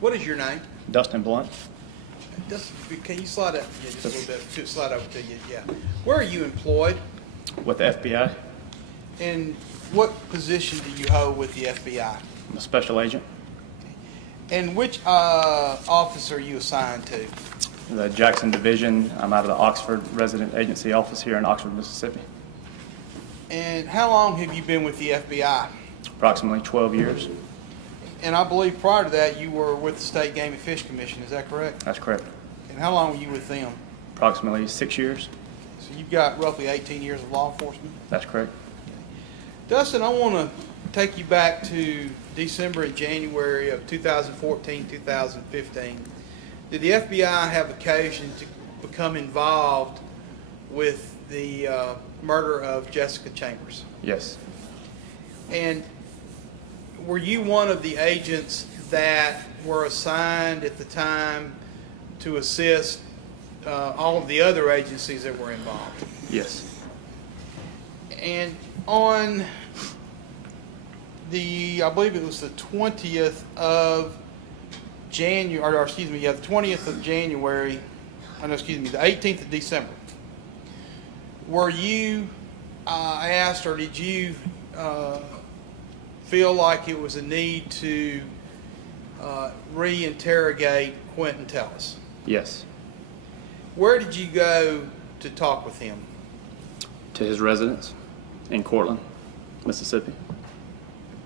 What is your name? Dustin Blunt, Can you slide up just a little bit? Slide over to you. Yeah. Where are you employed? with the FBI. And what position do you hold with the FBI? I'm a special agent. And which office are you assigned to? The Jackson Division. I'm out of the Oxford Resident Agency office here in Oxford, Mississippi. And how long have you been with the FBI? Approximately 12 years. And I believe prior to that you were with the State Game and Fish Commission, is that correct? That's correct. And how long were you with them? Approximately 6 years. So you've got roughly 18 years of law enforcement? That's correct. Dustin, I want to take you back to December and January of 2014, 2015. Did the FBI have occasion to become involved with the murder of Jessica Chambers? Yes. And were you one of the agents that were assigned at the time to assist all of the other agencies that were involved? Yes. And on I believe it was the 20th of January, or excuse me, yeah, the 20th of January, the 18th of December, were you asked, or did you feel like it was a need to re-interrogate Quentin Tellis? Yes. Where did you go to talk with him? To his residence in Cortland, Mississippi.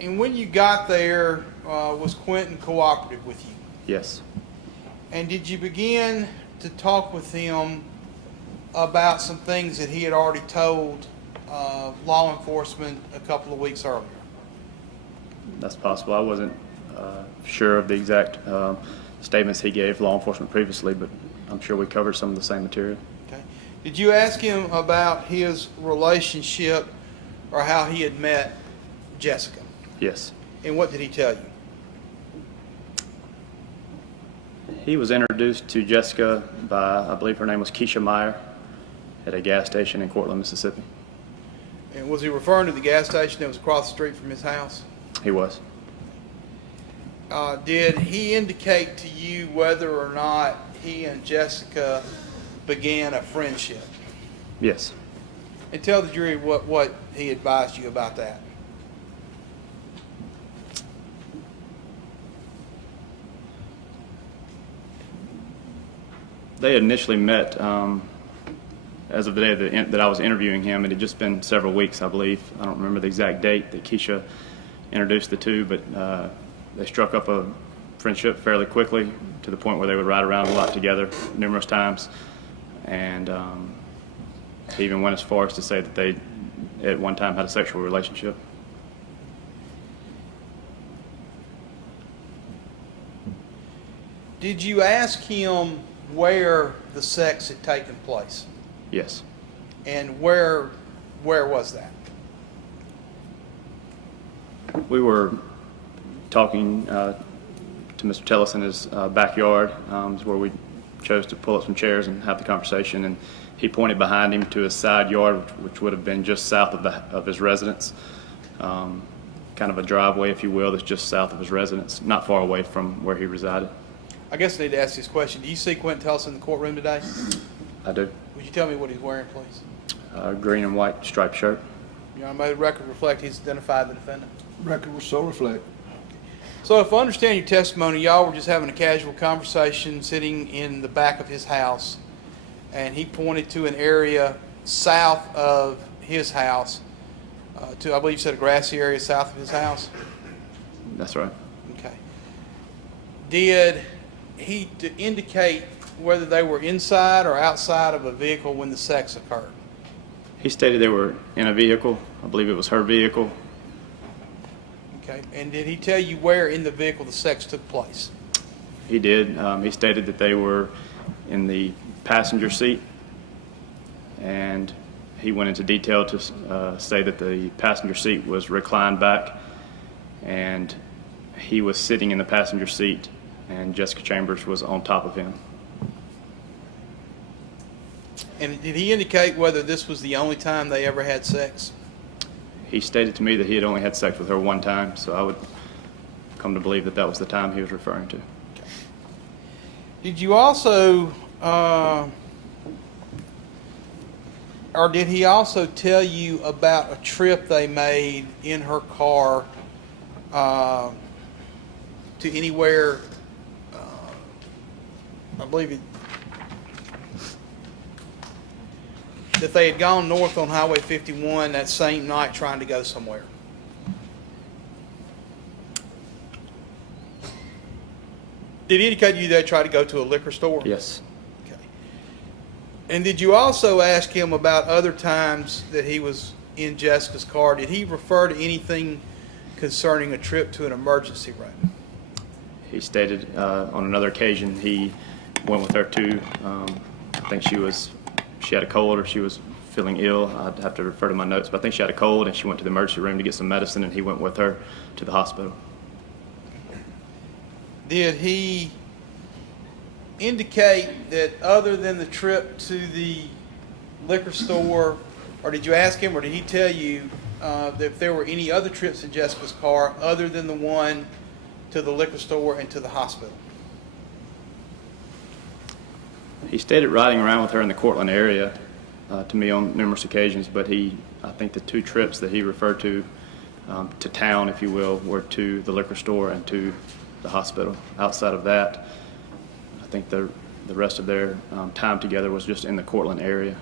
And when you got there, was Quentin cooperative with you? Yes. And did you begin to talk with him about some things that he had already told law enforcement a couple of weeks earlier? That's possible. I wasn't sure of the exact statements he gave law enforcement previously, but I'm sure we covered some of the same material. Okay. Did you ask him about his relationship or how he had met Jessica? Yes. And what did he tell you? He was introduced to Jessica by, I believe her name was Keisha Meyer, at a gas station in Cortland, Mississippi. And was he referring to the gas station that was across the street from his house? He was. Did he indicate to you whether or not he and Jessica began a friendship? Yes. And tell the jury what he advised you about that. They had initially met as of the day that I was interviewing him. It had just been several weeks, I believe. I don't remember the exact date that Keisha introduced the two, but they struck up a friendship fairly quickly to the point where they would ride around a lot together numerous times. And he even went as far as to say that they at one time had a sexual relationship. Did you ask him where the sex had taken place? Yes. And where was that? We were talking to Mr. Tellis in his backyard, where we chose to pull up some chairs and have the conversation, and he pointed behind him to his side yard, which would have been just south of his residence, kind of a driveway, if you will, that's just south of his residence, not far away from where he resided. I guess I need to ask this question. Do you see Quentin Tellis in the courtroom today? I do. Would you tell me what he's wearing, please? Green and white striped shirt. Your Honor, may the record reflect he's identified the defendant? Record will so reflect. So if I understand your testimony, y'all were just having a casual conversation sitting in the back of his house, and he pointed to an area south of his house, I believe you said a grassy area south of his house? That's right. Okay. Did he indicate whether they were inside or outside of a vehicle when the sex occurred? He stated they were in a vehicle. I believe it was her vehicle. Okay. And did he tell you where in the vehicle the sex took place? He did. He stated that they were in the passenger seat, and he went into detail to say that the passenger seat was reclined back, and he was sitting in the passenger seat, and Jessica Chambers was on top of him. And did he indicate whether this was the only time they ever had sex? He stated to me that he had only had sex with her one time, so I would come to believe that that was the time he was referring to. Okay. Did you also, or did he also tell you about a trip they made in her car to anywhere? I believe that they had gone north on Highway 51 that same night trying to go somewhere. Did he indicate to you they tried to go to a liquor store? Yes. Okay. And did you also ask him about other times that he was in Jessica's car? Did he refer to anything concerning a trip to an emergency room? He stated on another occasion he went with her to, I think she had a cold or she was feeling ill. I'd have to refer to my notes, but I think she had a cold and she went to the emergency room to get some medicine, and he went with her to the hospital. Did he indicate that other than the trip to the liquor store, or did you ask him, or did he tell you that if there were any other trips in Jessica's car other than the one to the liquor store and to the hospital? He stated riding around with her in the Cortland area to me on numerous occasions, but I think the two trips that he referred to town, if you will, were to the liquor store and to the hospital. Outside of that, I think the rest of their time together was just in the Cortland area.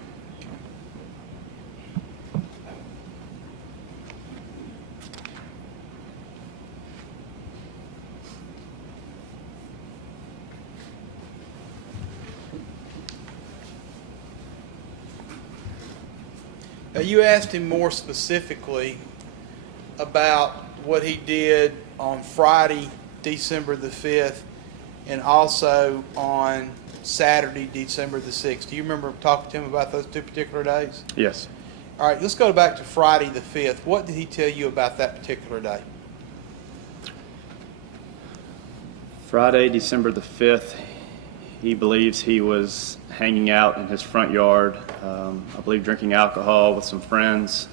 Now, you asked him more specifically about what he did on Friday, December the 5th, and also on Saturday, December the 6th. Do you remember talking to him about those two particular days? Yes. All right, let's go back to Friday the 5th. What did he tell you about that particular day? Friday, December the 5th, he believes he was hanging out in his front yard, I believe drinking alcohol with some friends.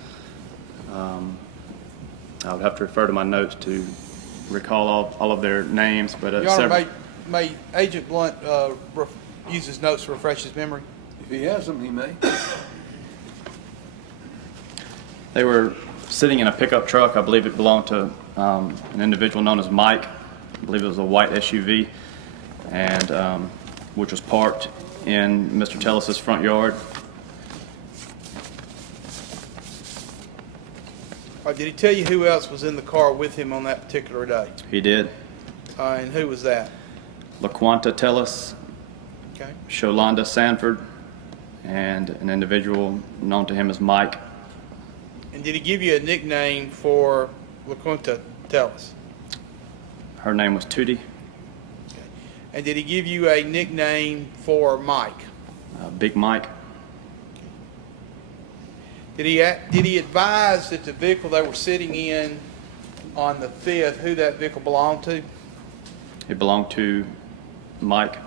I would have to refer to my notes to recall all of their names, but Your Honor, may Agent Blunt use his notes to refresh his memory? If he has them, he may. They were sitting in a pickup truck. I believe it belonged to an individual known as Mike. I believe it was a white SUV, and which was parked in Mr. Tellis's front yard. All right, did he tell you who else was in the car with him on that particular day? He did. And who was that? LaQuanta Tellis, Okay. Sholanda Sanford, and an individual known to him as Mike. And did he give you a nickname for LaQuanta Tellis? Her name was Tootie. Okay. And did he give you a nickname for Mike? Big Mike. Did he advise that the vehicle they were sitting in on the 5th, who that vehicle belonged to? It belonged to Mike.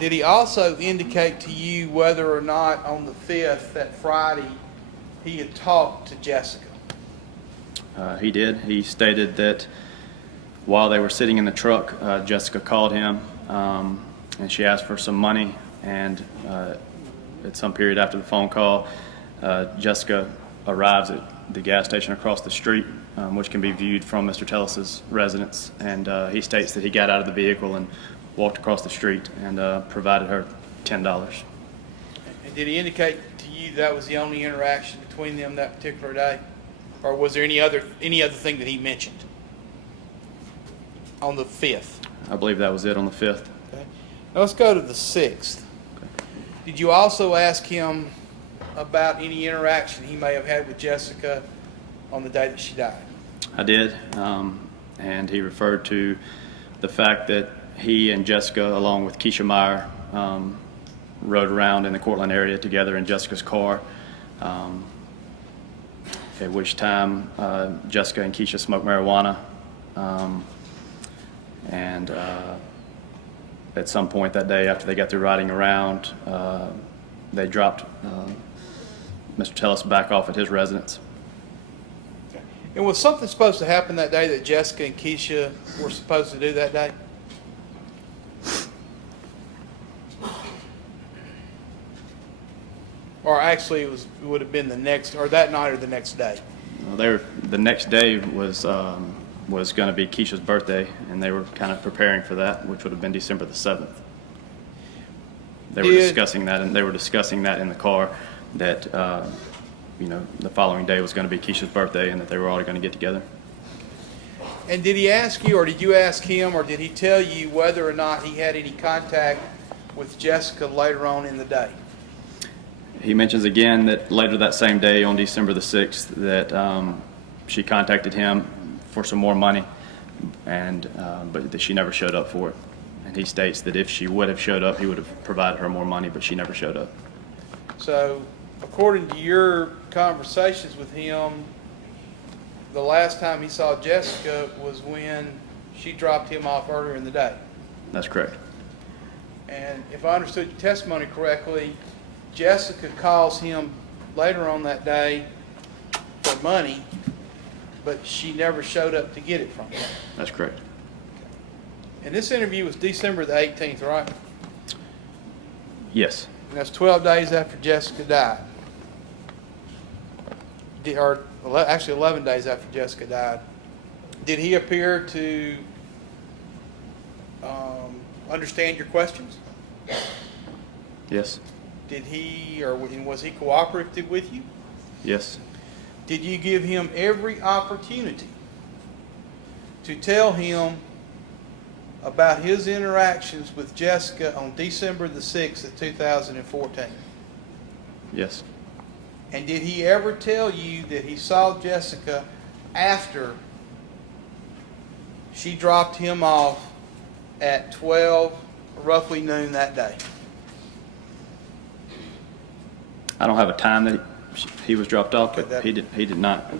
Did he also indicate to you whether or not on the 5th, that Friday, he had talked to Jessica? He did. He stated that while they were sitting in the truck, Jessica called him and she asked for some money, and at some period after the phone call, Jessica arrives at the gas station across the street, which can be viewed from Mr. Tellis's residence, and he states that he got out of the vehicle and walked across the street and provided her $10. And did he indicate to you that was the only interaction between them that particular day? Or was there any other thing that he mentioned on the 5th? I believe that was it on the 5th. Okay. Now let's go to the 6th. Did you also ask him about any interaction he may have had with Jessica on the day that she died? I did, and he referred to the fact that he and Jessica, along with Keisha Meyer, rode around in the Cortland area together in Jessica's car, at which time Jessica and Keisha smoked marijuana, and at some point that day after they got through riding around, they dropped Mr. Tellis back off at his residence. Okay. And was something supposed to happen that day that Jessica and Keisha were supposed to do that day? or actually it would have been the next, or that night or the next day? Well, the next day was going to be Keisha's birthday, and they were kind of preparing for that, which would have been December the 7th. They were discussing that, and they were discussing that in the car, that the following day was going to be Keisha's birthday, and that they were all going to get together. And did he ask you, or did you ask him, or did he tell you whether or not he had any contact with Jessica later on in the day? He mentions again that later that same day, on December the 6th, that she contacted him for some more money, and but that she never showed up for it. And he states that if she would have showed up, he would have provided her more money, but she never showed up. So, according to your conversations with him, the last time he saw Jessica was when she dropped him off earlier in the day. That's correct. And if I understood your testimony correctly, Jessica calls him later on that day for money, but she never showed up to get it from him. That's correct. And this interview was December the 18th, right? Yes. And that's 12 days after Jessica died. Or actually 11 days after Jessica died. Did he appear to understand your questions? Yes. Did he, or was he cooperative with you? Yes. Did you give him every opportunity to tell him about his interactions with Jessica on December the 6th of 2014? Yes. And did he ever tell you that he saw Jessica after she dropped him off at 12, roughly noon that day? I don't have a time that he was dropped off, Okay, but he did not,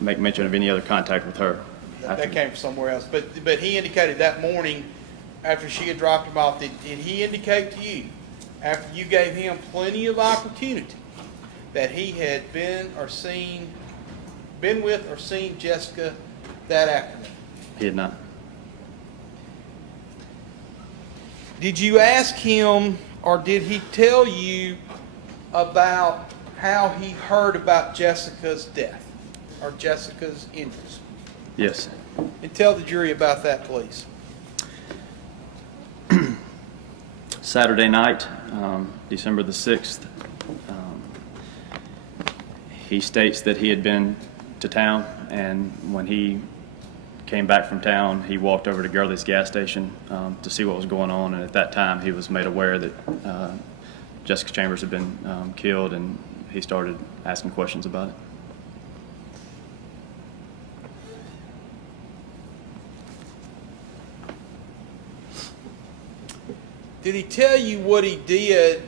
make mention of any other contact with her. That came from somewhere else. But he indicated that morning after she had dropped him off, did he indicate to you, after you gave him plenty of opportunity, that he had been with or seen Jessica that afternoon? He had not. Did you ask him, or did he tell you about how he heard about Jessica's death or Jessica's injuries? Yes. And tell the jury about that, please. Saturday night, December the 6th, he states that he had been to town, and when he came back from town, he walked over to Gurley's gas station to see what was going on, and at that time he was made aware that Jessica Chambers had been killed, and he started asking questions about it. Did he tell you what he did?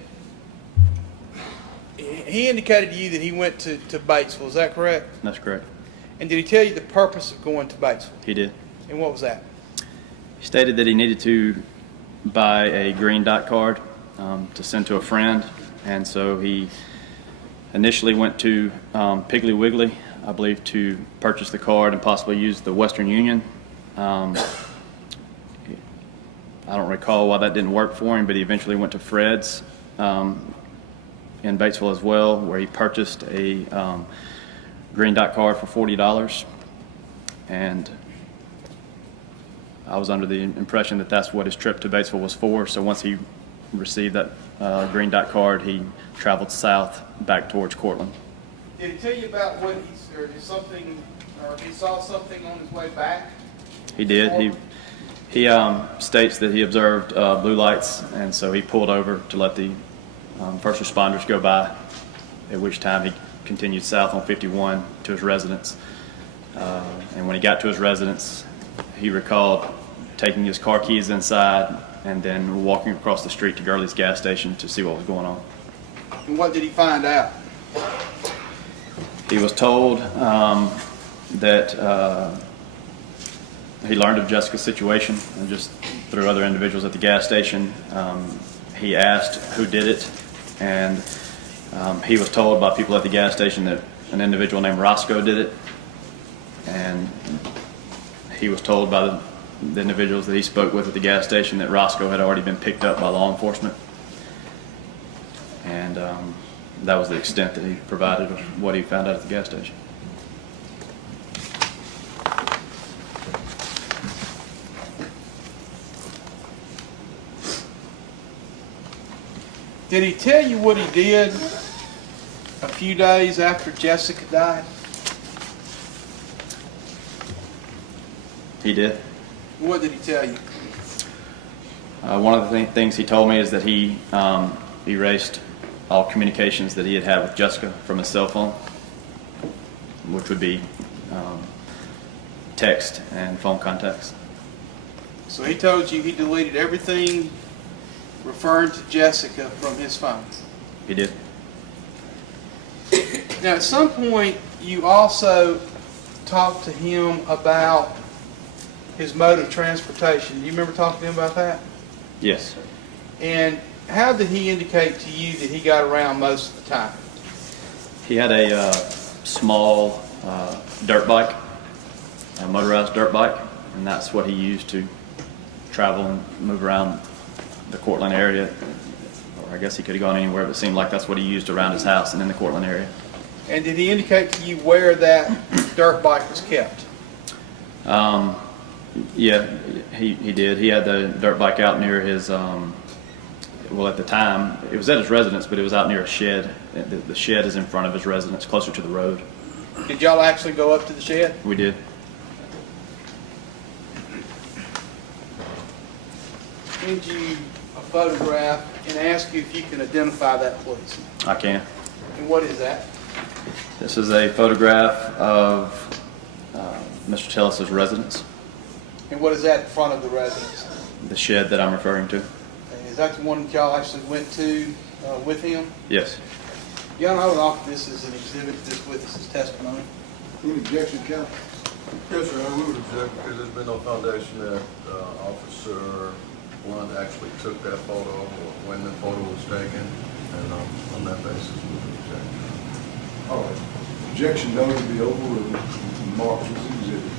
He indicated to you that he went to Batesville, is that correct? That's correct. And did he tell you the purpose of going to Batesville? He did. And what was that? He stated that he needed to buy a green dot card to send to a friend, and so he initially went to Piggly Wiggly, I believe, to purchase the card and possibly use the Western Union. I don't recall why that didn't work for him, but he eventually went to Fred's in Batesville as well, where he purchased a green dot card for $40, and I was under the impression that that's what his trip to Batesville was for. So once he received that green dot card, he traveled south back towards Cortland. Did he tell you about what he saw something on his way back? He did. He states that he observed blue lights, and so he pulled over to let the first responders go by, at which time he continued south on 51 to his residence. And when he got to his residence, he recalled taking his car keys inside and then walking across the street to Gurley's gas station to see what was going on. And what did he find out? He was told that he learned of Jessica's situation and just through other individuals at the gas station. He asked who did it, and he was told by people at the gas station that an individual named Roscoe did it, and he was told by the individuals that he spoke with at the gas station that Roscoe had already been picked up by law enforcement. and that was the extent that he provided of what he found out at the gas station. Did he tell you what he did a few days after Jessica died? He did. What did he tell you? One of the things he told me is that he erased all communications that he had had with Jessica from his cell phone, which would be text and phone contacts. So he told you he deleted everything referring to Jessica from his phone. He did. Now, at some point, you also talked to him about his mode of transportation. Do you remember talking to him about that? Yes. And how did he indicate to you that he got around most of the time? He had a small dirt bike, a motorized dirt bike, and that's what he used to travel and move around the Cortland area. Or I guess he could have gone anywhere, but it seemed like that's what he used around his house and in the Cortland area. And did he indicate to you where that dirt bike was kept? Yeah, he did. He had the dirt bike out near his, well, at the time, it was at his residence, but it was out near a shed. The shed is in front of his residence, closer to the road. Did y'all actually go up to the shed? We did. Send you a photograph and ask you if you can identify that, please. I can. And what is that? This is a photograph of Mr. Tellis's residence, And what is that in front of the residence? the shed that I'm referring to. And is that the one that y'all actually went to with him? Yes. Y'all, I would offer this as an exhibit to this witness's testimony. Any objection, counsel? Yes, sir, we would object because there's been no foundation that Officer Blunt actually took that photo or when the photo was taken, and on that basis, we would object. All right. Objection noted to be overruled and marked as exhibit.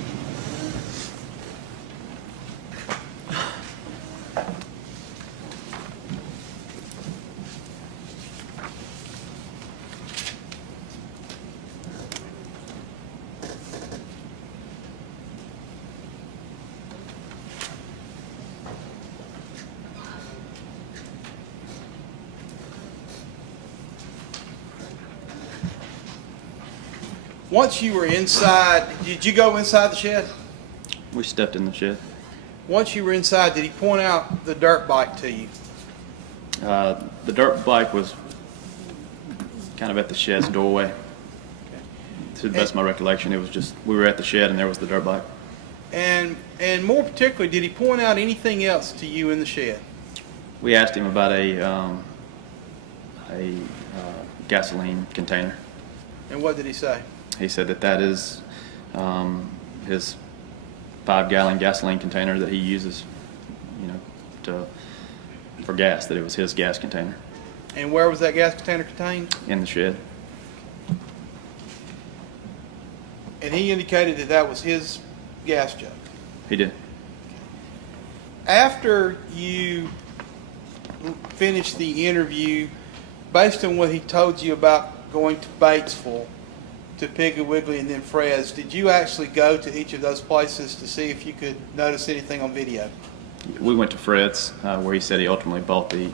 Once you were inside, did you go inside the shed? We stepped in the shed. Once you were inside, did he point out the dirt bike to you? The dirt bike was kind of at the shed's doorway. To the best of my recollection, it was just, we were at the shed and there was the dirt bike. And more particularly, did he point out anything else to you in the shed? We asked him about a gasoline container. And what did he say? He said that that is his 5-gallon gasoline container that he uses, you know, for gas, that it was his gas container And where was that gas container contained? in the shed. And he indicated that that was his gas jug. He did. After you finished the interview, based on what he told you about going to Batesville, to Piggly Wiggly, and then Fred's, did you actually go to each of those places to see if you could notice anything on video? We went to Fred's, where he said he ultimately bought the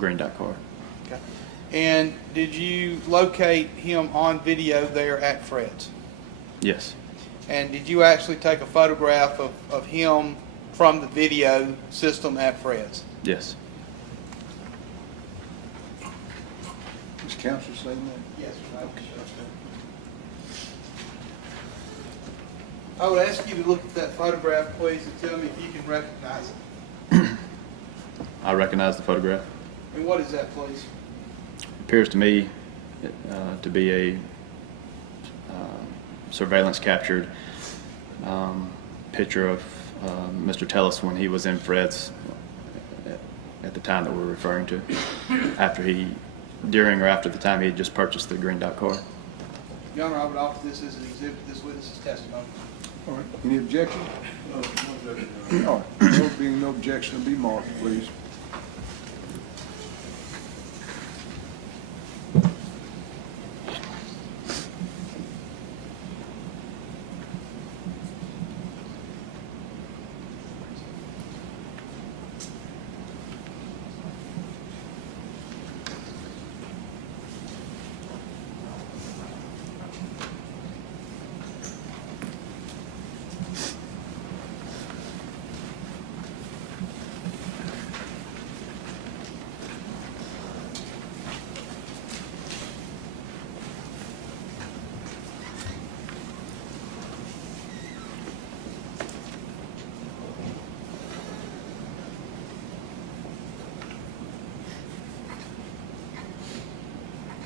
green dot card. Okay. And did you locate him on video there at Fred's? Yes. And did you actually take a photograph of him from the video system at Fred's? Yes. Is counsel saying that? Yes. I would ask you to look at that photograph, please, and tell me if you can recognize it. I recognize the photograph. And what is that, please? Appears to me to be a surveillance captured picture of Mr. Tellis when he was in Fred's at the time that we're referring to, during or after the time he had just purchased the green dot card. Your Honor, I would offer this as an exhibit to this witness's testimony. All right. Any objection? No objection, Your Honor. All right. There being no objection, be marked, please.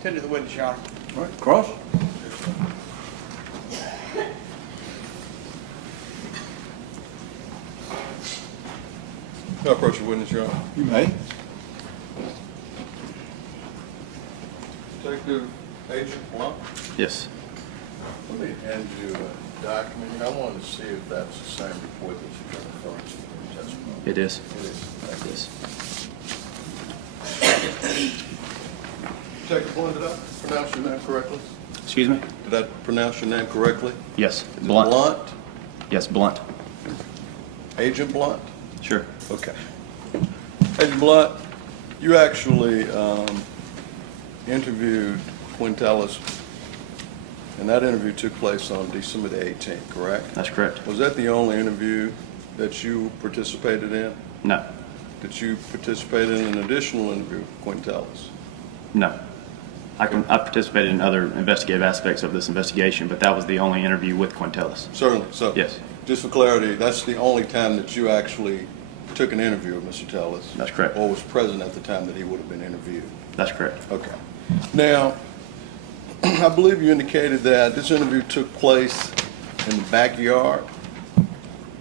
Tender the witness, Your Honor. All right, cross. Can I approach your witness, Your Honor? You may. Detective Agent Blunt, Yes. let me hand you a document. I wanted to see if that's the same report that you're going to refer to in your testimony. It is. It is. Thank It you. is. Detective Blunt, did I pronounce your name correctly? Excuse me? Did I pronounce your name correctly? Yes. Is it Blunt. Blunt? Yes, Blunt. Agent Blunt? Sure. Okay. Agent Blunt, you actually interviewed Quintelis, and that interview took place on December the 18th, correct? That's correct. Was that the only interview that you participated in? No. Did you participate in an additional interview with Quintelis? No. I participated in other investigative aspects of this investigation, but that was the only interview with Quintelis. Certainly. So, Yes. just for clarity, that's the only time that you actually took an interview with Mr. Tellis? That's correct. Or was present at the time that he would have been interviewed? That's correct. Okay. Now, I believe you indicated that this interview took place in the backyard.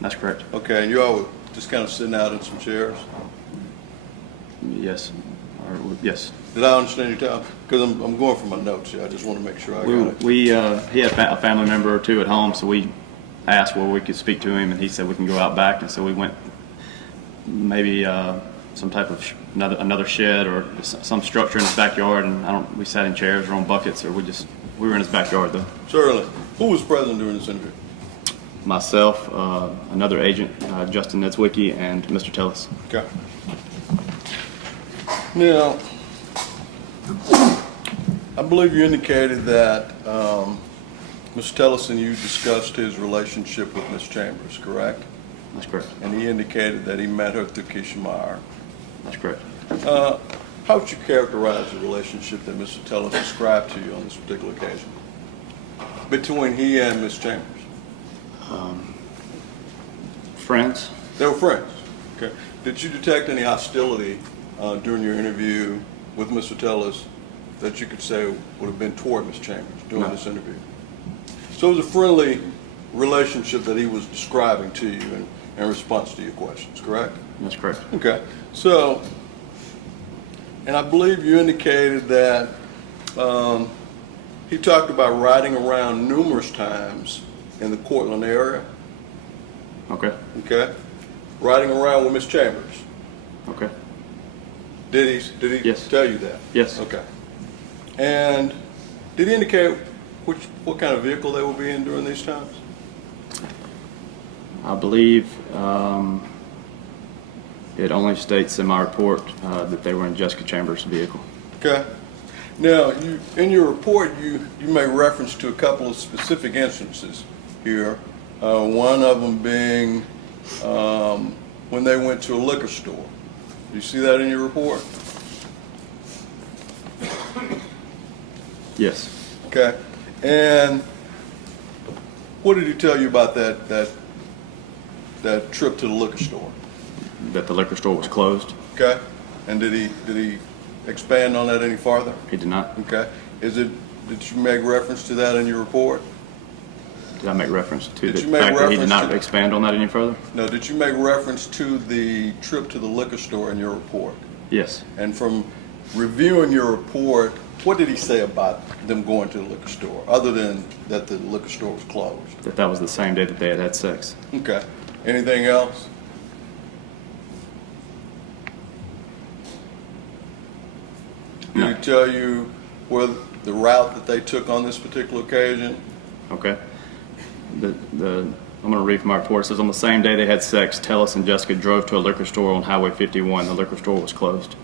That's correct. Okay, and you all were just kind of sitting out in some chairs? Yes. Yes. Did I understand you, Tom? Because I'm going from my notes here. I just want to make sure I got it. He had a family member or two at home, so we asked where we could speak to him, and he said we can go out back, and so we went maybe some type of another shed or some structure in his backyard, and we sat in chairs or on buckets, or we were in his backyard though. Certainly. Who was present during this interview? Myself, another agent, Justin Nedzwicki, and Mr. Tellis. Okay. Now, I believe you indicated that Mr. Tellis and you discussed his relationship with Ms. Chambers, correct? That's correct. And he indicated that he met her through Keisha Meyer. That's correct. How would you characterize the relationship that Mr. Tellis described to you on this particular occasion between he and Ms. Chambers? Friends? They were friends. Okay. Did you detect any hostility during your interview with Mr. Tellis that you could say would have been toward Ms. Chambers during this interview? So it was a friendly relationship that he was describing to you in response to your questions, correct? That's correct. Okay. So, and I believe you indicated that he talked about riding around numerous times in the Cortland area. Okay. Okay. Riding around with Ms. Chambers. Okay. Did he Yes. tell you that? Yes. Okay. And did he indicate what kind of vehicle they would be in during these times? I believe it only states in my report that they were in Jessica Chambers' vehicle. Okay. Now, in your report, you made reference to a couple of specific instances here. One of them being when they went to a liquor store. You see that in your report? Yes. Okay. And what did he tell you about that trip to the liquor store? That the liquor store was closed. Okay. And did he expand on that any farther? He did not. Okay. Did you make reference to that in your report? Did I make reference to Did the you make fact that he did reference not to- expand on that any further? No, did you make reference to the trip to the liquor store in your report? Yes. And from reviewing your report, what did he say about them going to the liquor store, other than that the liquor store was closed? That was the same day that they had sex. Okay. Anything else? Did he tell you where the route that they took on this particular occasion? Okay. I'm going to read from my report. It says, on the same day they had sex, Tellis and Jessica drove to a liquor store on Highway 51. The liquor store was closed.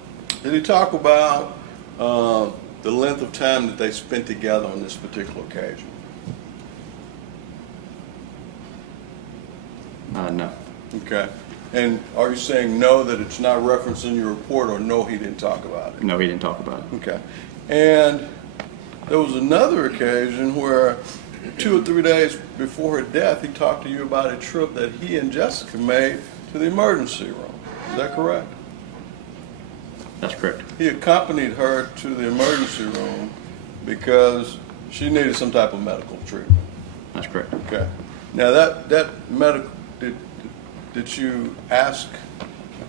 Did he talk about the length of time that they spent together on this particular occasion? No. Okay. And are you saying no, that it's not referenced in your report, or no, he didn't talk about it? No, he didn't talk about it. Okay. And there was another occasion where 2 or 3 days before her death, he talked to you about a trip that he and Jessica made to the emergency room. Is that correct? That's correct. He accompanied her to the emergency room because she needed some type of medical treatment. That's correct. Okay. Now that medical, did you ask,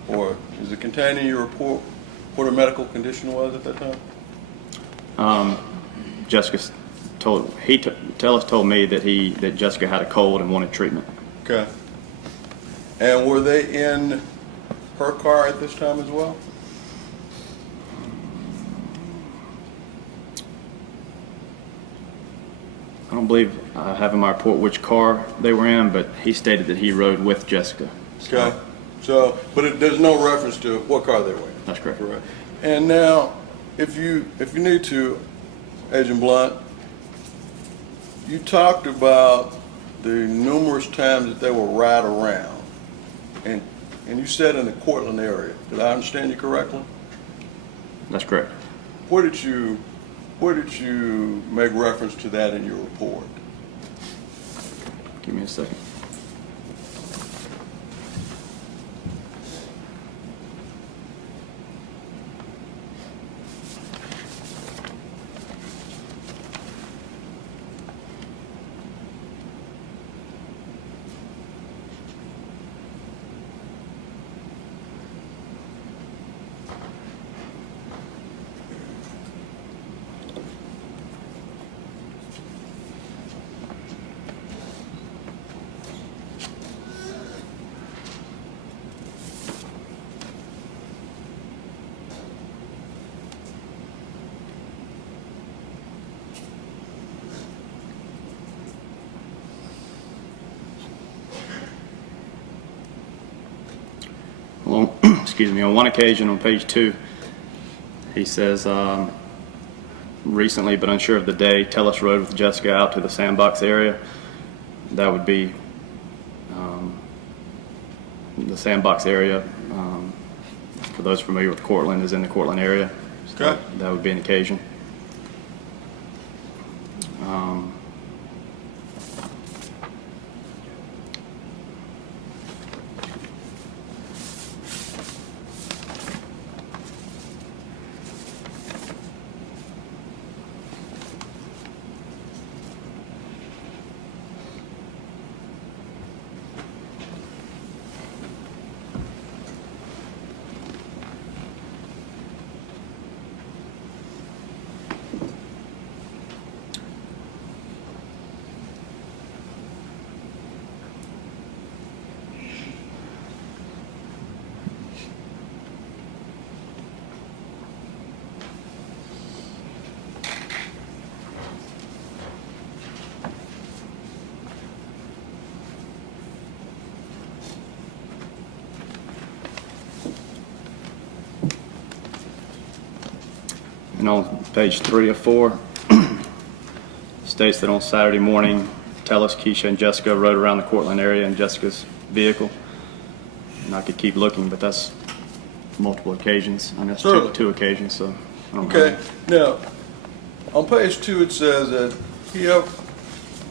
or is it contained in your report, what her medical condition was at that time? Tellis told me that Jessica had a cold and wanted treatment. Okay. And were they in her car at this time as well? I don't believe I have in my report which car they were in, but he stated that he rode with Jessica. Okay. So, but there's no reference to what car they were in. That's correct. Correct. And now, if you need to, Agent Blunt, you talked about the numerous times that they will ride around, and you said in the Cortland area. Did I understand you correctly? That's correct. Where did you make reference to that in your report? Give me a second. Well, excuse me, on one occasion on page 2, he says, recently but unsure of the day, Tellis rode with Jessica out to the sandbox area. That would be the sandbox area, for those familiar with Cortland, is in the Cortland area. So Okay. that would be an occasion. And on page 3 of 4, states that on Saturday morning, Tellis, Keisha, and Jessica rode around the Cortland area in Jessica's vehicle. And I could keep looking, but that's multiple occasions. I mean, that's Certainly. two occasions, so I don't Okay. know. Now, on page 2, it says that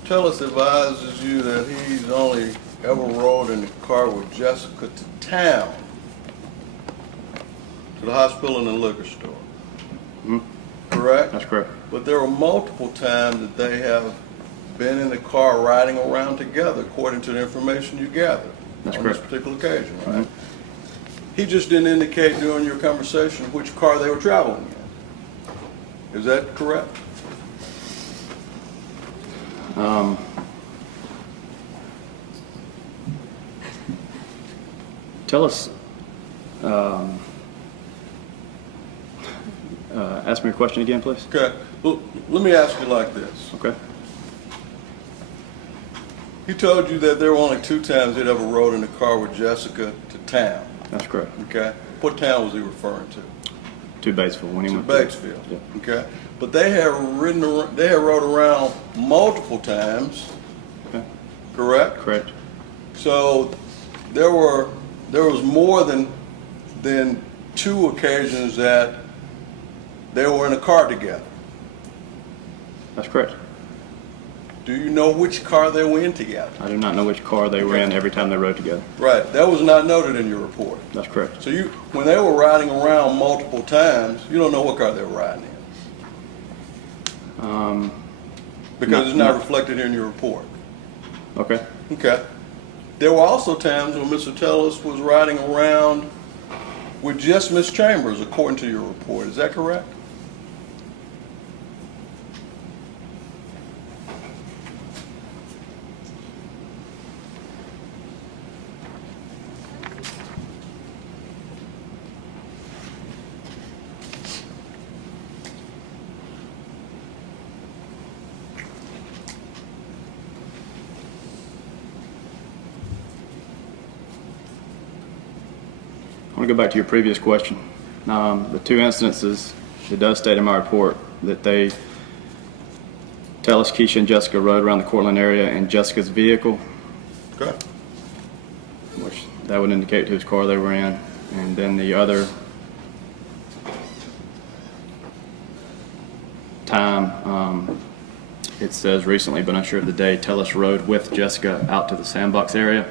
Tellis advises you that he's only ever rode in the car with Jessica to town, to the hospital and the liquor store. Correct? That's correct. But there were multiple times that they have been in the car riding around together, according to the information you gathered. That's on correct. this particular occasion, right? He just didn't indicate during your conversation which car they were traveling in. Is that correct? Tellis, ask me a question again, please. Okay. Well, let me ask you like this. Okay. He told you that there were only 2 times he'd ever rode in the car with Jessica to town. That's correct. Okay. What town was he referring to? To Batesville when he To went. Batesville. Yeah. Okay. But they had rode around multiple times. Okay. Correct? Correct. So there was more than 2 occasions that they were in a car together. That's correct. Do you know which car they were in together? I do not know which car they were in every time they rode together. Right. That was not noted in your report. That's correct. So when they were riding around multiple times, you don't know what car they were riding Because it's not reflected in your report. Okay. Okay. There were also times when Mr. Tellis was riding around with just Miss Chambers, according to your report. Is that correct? I want to go back to your previous question. The two instances, it does state in my report that they tell us Keisha and Jessica rode around the Cortland area in Jessica's vehicle, Okay. which that would indicate whose car they were in. And then the other time, it says recently, but unsure of the day, Tellis rode with Jessica out to the sandbox area.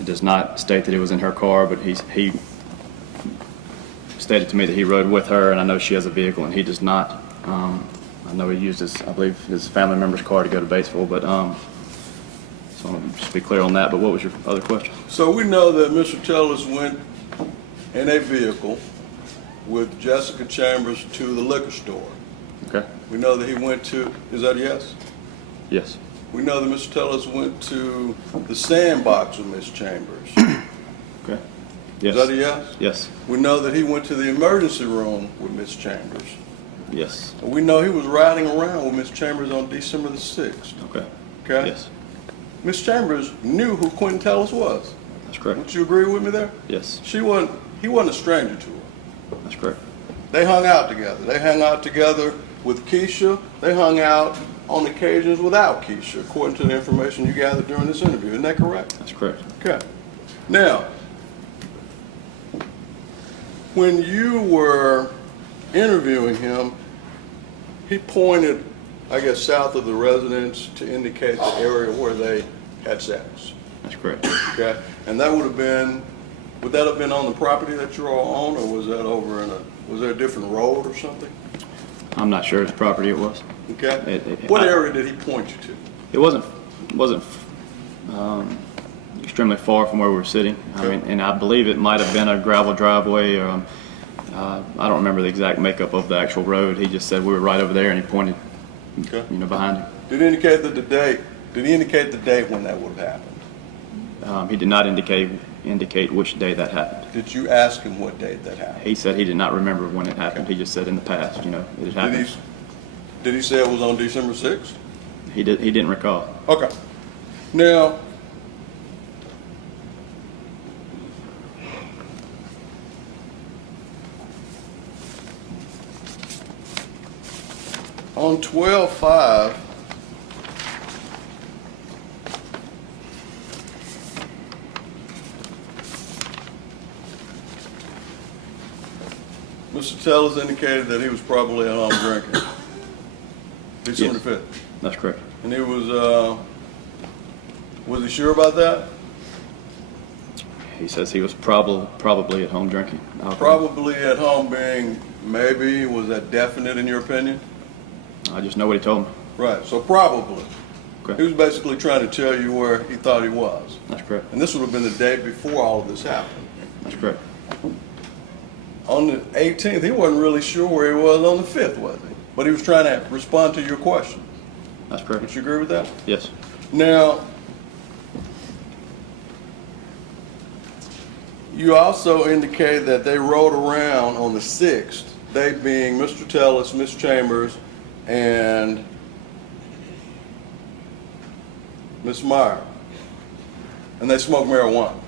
It does not state that it was in her car, but he stated to me that he rode with her, and I know she has a vehicle, and he does not. I know he used his, I believe, his family member's car to go to Batesville, but so I'll just be clear on that. But what was your other question? So we know that Mr. Tellis went in a vehicle with Jessica Chambers to the liquor store. Okay. We know that he went to, is that a yes? Yes. We know that Mr. Tellis went to the sandbox with Miss Chambers. Okay. Yes. Is that a yes? Yes. We know that he went to the emergency room with Miss Chambers. Yes. And we know he was riding around with Miss Chambers on December the 6th. Okay. Okay? Yes. Miss Chambers knew who Quentin Tellis was. That's correct. Would you agree with me there? Yes. He wasn't a stranger to her. That's correct. They hung out together. They hung out together with Keisha. They hung out on occasions without Keisha, according to the information you gathered during this interview. Isn't that correct? That's correct. Okay. Now, when you were interviewing him, he pointed, I guess, south of the residence to indicate the area where they had sex. That's correct. Okay? And that would that have been on the property that you're all on, or was that over was there a different road or something? I'm not sure whose property it was. Okay? What area did he point you to? It wasn't extremely far from where we were sitting. I mean, and I believe it might have been a gravel driveway. Or, I don't remember the exact makeup of the actual road. He just said we were right over there, and he pointed, behind him. Did he indicate the date? Did he indicate the date when that would have happened? He did not indicate which day that happened. Did you ask him what date that happened? He said he did not remember when it happened. He just said in the past, it had happened. Did he say it was on December 6th? He didn't recall. Okay. Now, on 12/5, Mr. Tellis indicated that he was probably at home drinking. December Yes. 5th. That's correct. And he was he sure about that? He says he was probably at home drinking alcohol. Probably at home being maybe, was that definite in your opinion? I just know what he told me. Right, so probably. Okay. He was basically trying to tell you where he thought he was. That's correct. And this would have been the day before all of this happened. That's correct. On the 18th, he wasn't really sure where he was on the 5th, was he? But he was trying to respond to your question. That's correct. Would you agree with that? Yes. Now, you also indicated that they rode around on the 6th, they being Mr. Tellis, Miss Chambers, and Miss Meyer. And they smoked marijuana.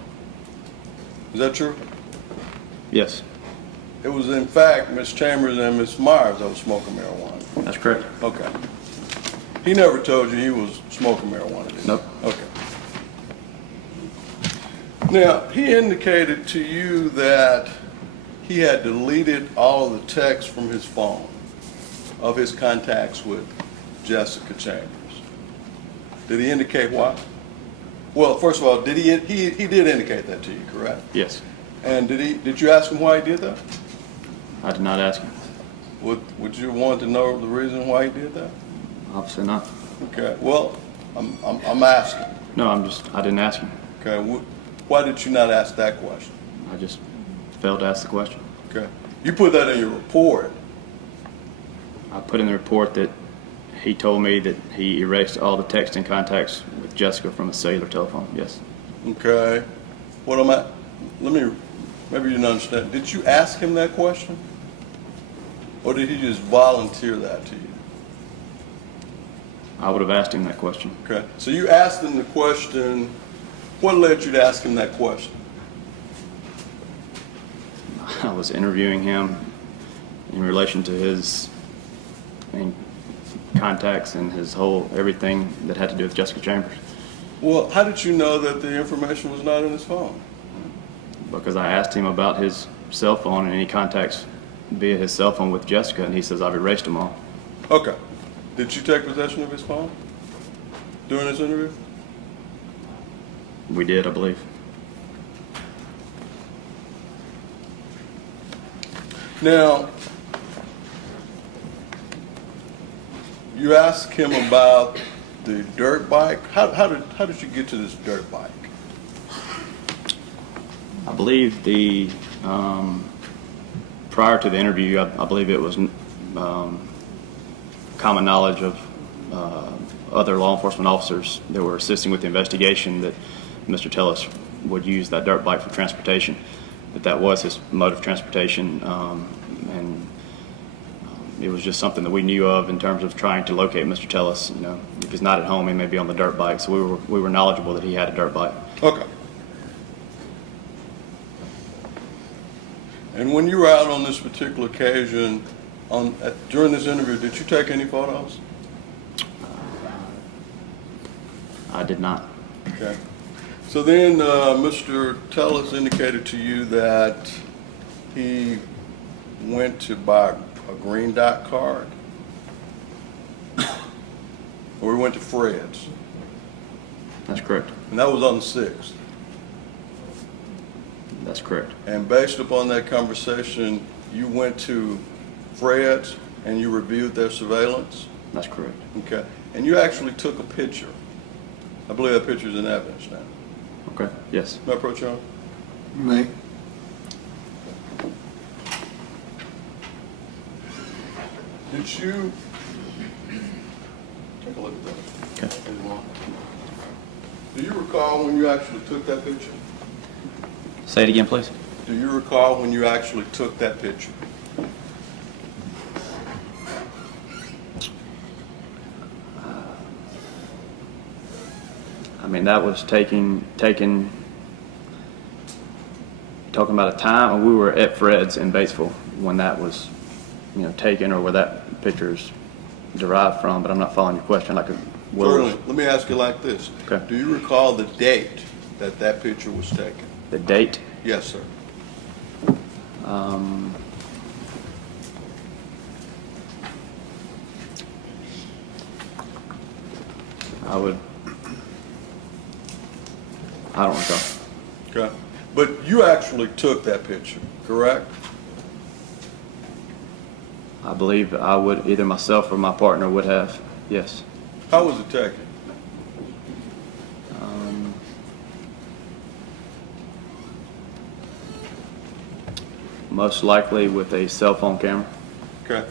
Is that true? Yes. It was, in fact, Miss Chambers and Miss Myers that was smoking marijuana. That's correct. Okay. He never told you he was smoking marijuana, did he? Nope. Okay. Now, he indicated to you that he had deleted all the texts from his phone of his contacts with Jessica Chambers. Did he indicate why? Well, first of all, did he did indicate that to you, correct? Yes. And did you ask him why he did that? I did not ask him. Would you want to know the reason why he did that? Obviously not. Okay, well, I'm asking. No, I didn't ask him. Okay, why did you not ask that question? I just failed to ask the question. Okay, you put that in your report. I put in the report that he told me that he erased all the texting contacts with Jessica from his cellular telephone. Yes. Okay, maybe you didn't understand. Did you ask him that question? Or did he just volunteer that to you? I would have asked him that question. Okay, so you asked him the question. What led you to ask him that question? I was interviewing him in relation to his contacts and his whole everything that had to do with Jessica Chambers. Well, how did you know that the information was not in his phone? Because I asked him about his cell phone and any contacts via his cell phone with Jessica, and he says, I've erased them all. Okay. Did you take possession of his phone during this interview? We did, I believe. Now, you asked him about the dirt bike. How did you get to this dirt bike? I believe prior to the interview, I believe it was common knowledge of other law enforcement officers that were assisting with the investigation that Mr. Tellis would use that dirt bike for transportation, that was his mode of transportation, and it was just something that we knew of in terms of trying to locate Mr. Tellis. You know, if he's not at home, he may be on the dirt bike, so we were knowledgeable that he had a dirt bike. Okay. And when you were out on this particular occasion, during this interview, did you take any photos? I did not. Okay. So then Mr. Tellis indicated to you that he went to buy a green dot card, or he went to Fred's, That's correct. and that was on the 6th. That's correct. And based upon that conversation, you went to Fred's and you reviewed their surveillance? That's correct. Okay. And you actually took a picture. I believe that picture is in evidence now. Okay. Yes. May I approach you? Me? Did you take a look at that? Okay. Do you recall when you actually took that picture? Say it again, please. Do you recall when you actually took that picture? I mean, that was taken. Talking about a time when we were at Fred's in Batesville when that was, taken, or where that picture's derived from. But I'm not following your question. Certainly. Let me ask you like this. Okay. Do you recall the date that picture was taken? The date. Yes, sir. I don't recall. Okay. But you actually took that picture, correct? I believe I would, either myself or my partner would have, yes. How was it taken? Most likely with a cell phone camera. Okay.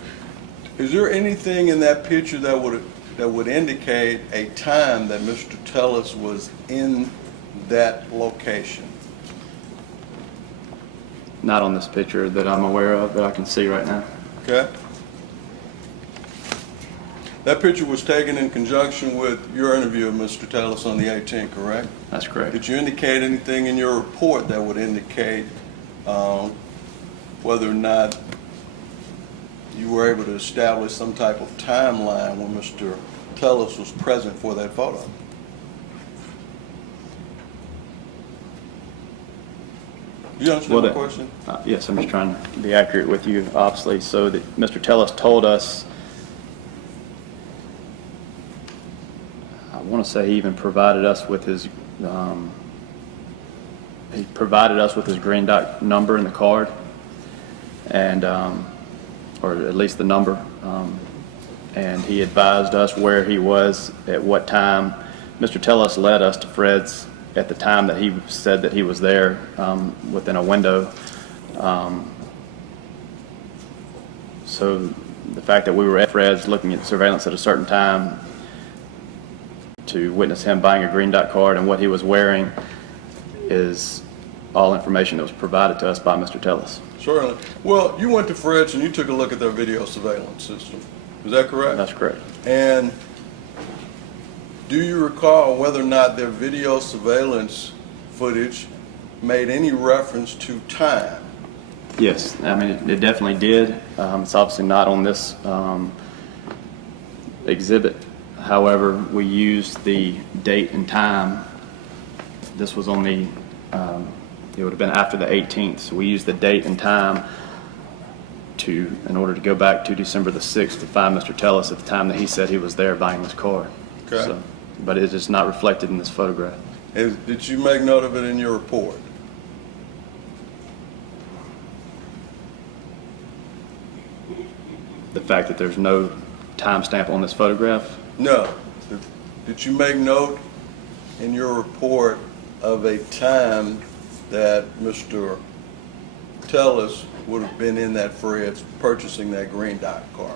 Is there anything in that picture that would indicate a time that Mr. Tellis was in that location? Not on this picture that I'm aware of that I can see right now. Okay. That picture was taken in conjunction with your interview of Mr. Tellis on the 18th, correct? That's correct. Did you indicate anything in your report that would indicate whether or not you were able to establish some type of timeline when Mr. Tellis was present for that photo? Do you understand my question? Yes, I'm just trying to be accurate with you, obviously, so that Mr. Tellis told us, I want to say he even provided us with his, green dot number in the card, and, or or at least the number, and he advised us where he was at what time. Mr. Tellis led us to Fred's at the time that he said that he was there, within a window. So the fact that we were at Fred's looking at surveillance at a certain time to witness him buying a green dot card and what he was wearing is all information that was provided to us by Mr. Tellis. Certainly. Well, you went to Fred's and you took a look at their video surveillance system. Is that correct? That's correct. And do you recall whether or not their video surveillance footage made any reference to time? Yes, I mean, it definitely did. It's obviously not on this exhibit. However, we used the date and time. This was on the, it would have been after the 18th. So we used the date and time in order to go back to December the 6th to find Mr. Tellis at the time that he said he was there buying this car. Okay. So, but it is not reflected in this photograph. Did you make note of it in your report? The fact that there's no timestamp on this photograph? No. Did you make note in your report of a time that Mr. Tellis would have been in that Fred's purchasing that green dot card?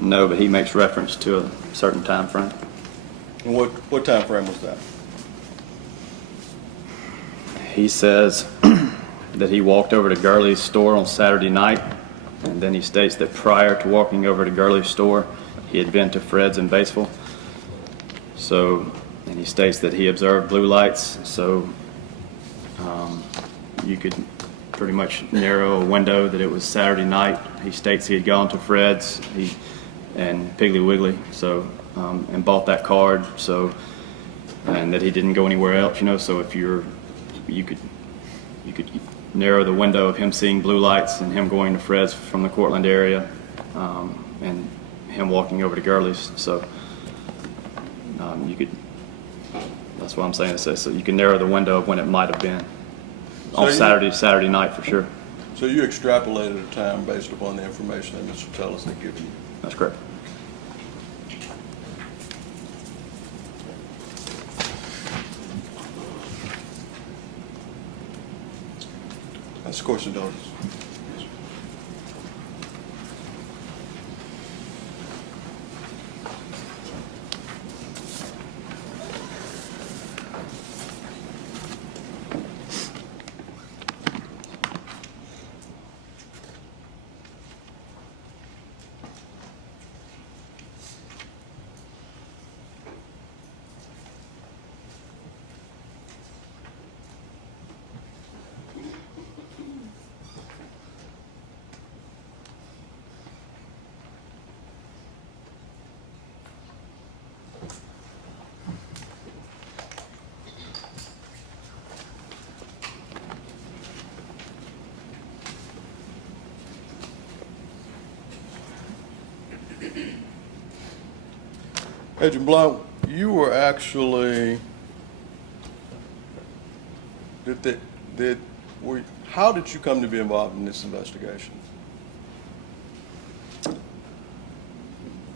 No, but he makes reference to a certain time frame. And what time frame was that? He says that he walked over to Gurley's store on Saturday night, and then he states that prior to walking over to Gurley's store, he had been to Fred's in Batesville. So, and he states that he observed blue lights, so you could pretty much narrow a window that it was Saturday night. He states he had gone to Fred's and Piggly Wiggly, so and bought that card, so, and that he didn't go anywhere else, you know. So if you could narrow the window of him seeing blue lights and him going to Fred's from the Cortland area, and him walking over to Gurley's. So you could. That's what I'm saying to say. So you can narrow the window of when it might have been on Saturday night for sure. So you extrapolated a time based upon the information that Mr. Tellis had given you? That's correct. That's the course of notice. Agent Blount, you were actually, how did you come to be involved in this investigation?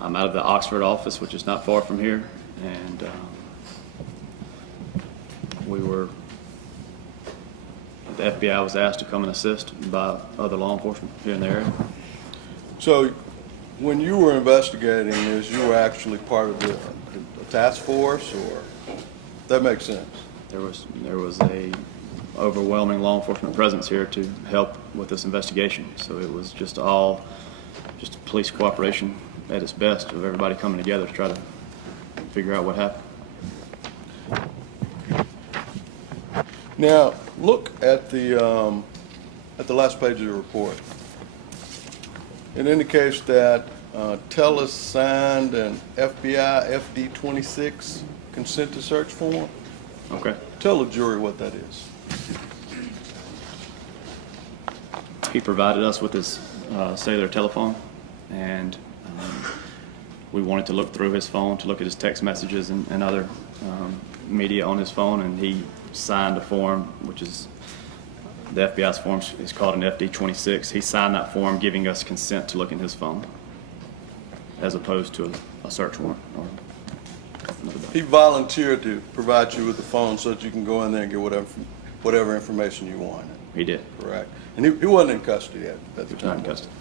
I'm out of the Oxford office, which is not far from here, and the FBI was asked to come and assist by other law enforcement here in the area. So when you were investigating this, you were actually part of the task force, or that makes sense? There was a overwhelming law enforcement presence here to help with this investigation. So it was just police cooperation at its best of everybody coming together to try to figure out what happened. Now look at the last page of the report. It indicates that Tellis signed an FBI FD-26 consent to search form. Okay. Tell the jury what that is. He provided us with his cellular telephone, and we wanted to look through his phone to look at his text messages and other media on his phone, and he signed a form, which is the FBI's form is called an FD-26. He signed that form giving us consent to look in his phone, as opposed to a search warrant or another document. He volunteered to provide you with the phone so that you can go in there and get whatever information you wanted. He did. Correct. And he wasn't in custody at the He was not in time. custody.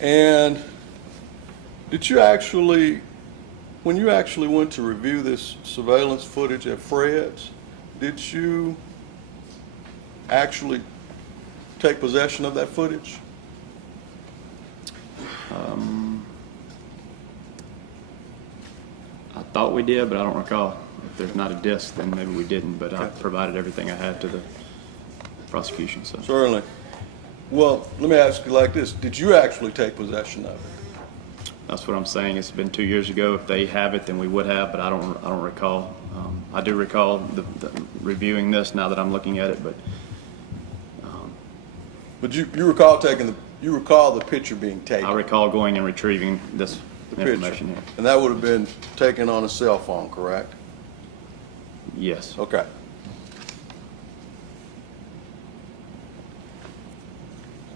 And did you actually, when you actually went to review this surveillance footage at Fred's, did you actually take possession of that footage? I thought we did, but I don't recall. If there's not a disc, then maybe we didn't, but I Okay. provided everything I had to the prosecution, so. Certainly. Well, let me ask you like this. Did you actually take possession of it? That's what I'm saying. It's been 2 years ago. If they have it, then we would have, but I don't recall. I do recall the reviewing this now that I'm looking at it, but But you recall you recall the picture being taken? I recall going and retrieving this The picture. information here. And that would have been taken on a cell phone, correct? Yes. Okay.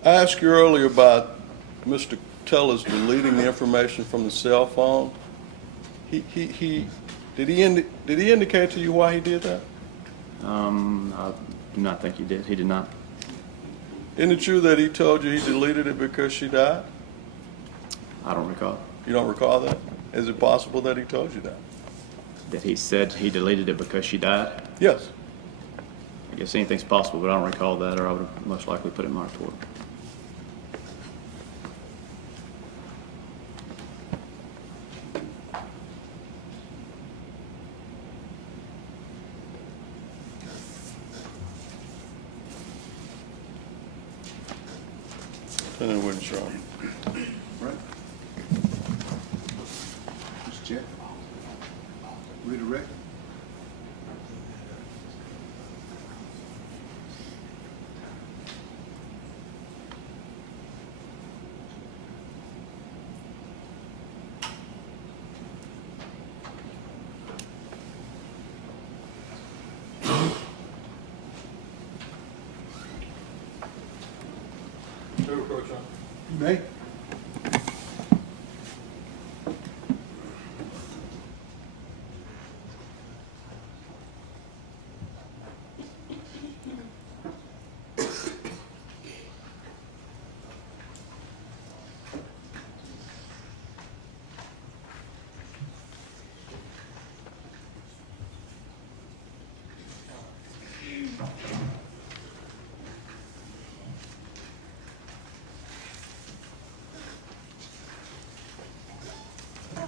I asked you earlier about Mr. Teller's deleting the information from the cell phone. Did he indicate to you why he did that? I do not think he did. He did not. Isn't it true that he told you he deleted it because she died? I don't recall. You don't recall that? Is it possible that he told you that? That he said he deleted it because she died? Yes. I guess anything's possible, but I don't recall that, or I would have most likely put it in my report. Lieutenant Winshaw. Right? Mr. Chair. Redirect. You may.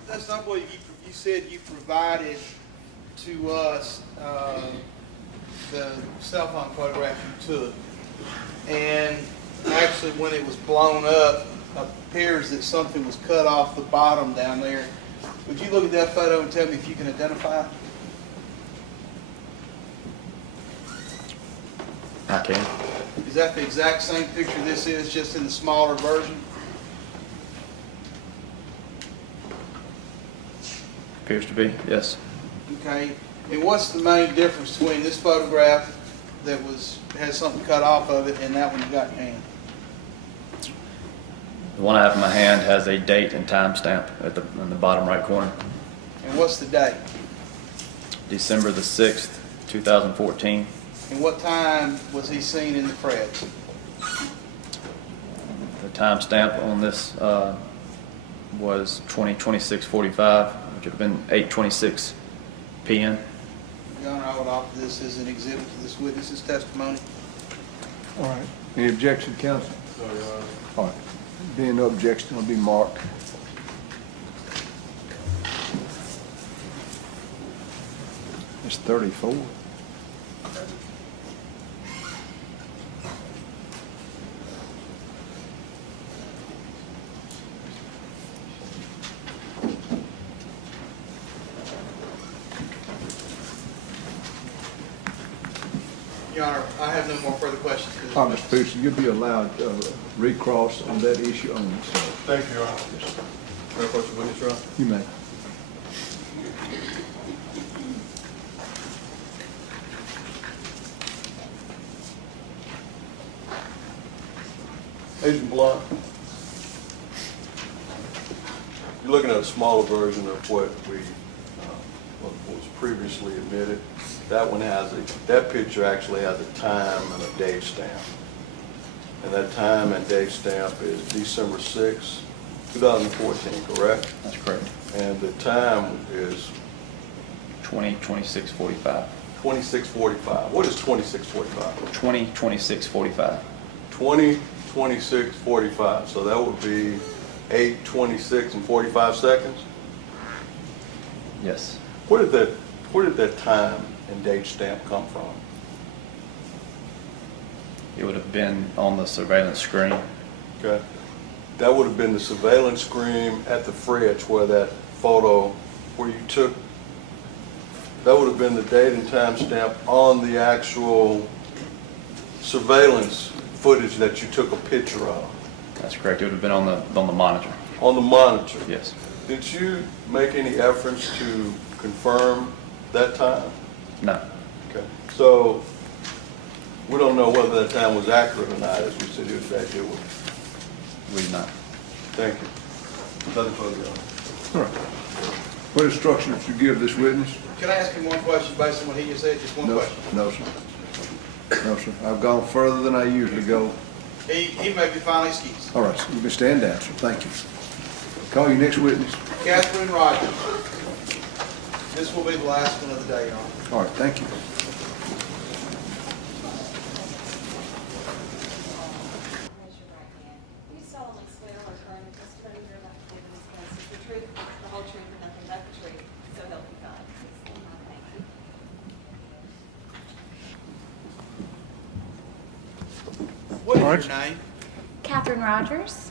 That's not what you said you provided to us, the cell phone photograph you took. And actually, when it was blown up, appears that something was cut off the bottom down there. Would you look at that photo and tell me if you can identify it? I can. Is that the exact same picture this is, just in the smaller version? Appears to be, yes. Okay, and what's the main difference between this photograph that has something cut off of it and that one you got in your hand? The one I have in my hand has a date and time stamp in the bottom right corner. And what's the date? December the 6th, 2014. And what time was he seen in the Freds? The time stamp on this was 20:26:45, which would have been 8:26 p.m. Your Honor, I would offer this as an exhibit to this witness's testimony. All right. Any objection, counsel? No, Your Honor. All right. Being no objection, it'll be marked. It's 34. Honor, I have no more further questions. for this All right, witness. Mr. Peterson, you'll be allowed recross on that issue only, so Thank you, Your Honor. May I approach the witness, Your Honor? you may. Agent Blunt, you're looking at a smaller version of what what was previously admitted. That one has that picture actually has a time and a date stamp. And that time and date stamp is December 6, 2014, correct? That's correct. And the time is 20:26:45. 26:45. What is 26:45? 20:26:45. 20:26:45. So that would be 8:26 and 45 seconds. Yes. Where did that time and date stamp come from? It would have been on the surveillance screen. Okay. That would have been the surveillance screen at the fridge where that photo, where you took, that would have been the date and time stamp on the actual surveillance footage that you took a picture of. That's correct. It would have been on the monitor. On the monitor. Yes. Did you make any efforts to confirm that time? No. Okay. So we don't know whether that time was accurate or not as we sit here today, do we? We did not. Thank you. Nothing further, Your Honor. All right. What instruction did you give this witness? Can I ask him one question based on what he just said? Just one No, question. no, sir. No, sir. I've gone further than I usually go. He may be finally excused. All right, so you can stand down, sir. Thank you. Call your next witness. Catherine Rogers. This will be the last one of the day, Your Honor. All right, thank you. Raise your right hand. Do you solemnly swear or affirm the testimony you're about to give in this case is the truth, the whole truth, and nothing but the truth? So help you God. Please stand by. Thank you. What is All your right. name? Catherine Rogers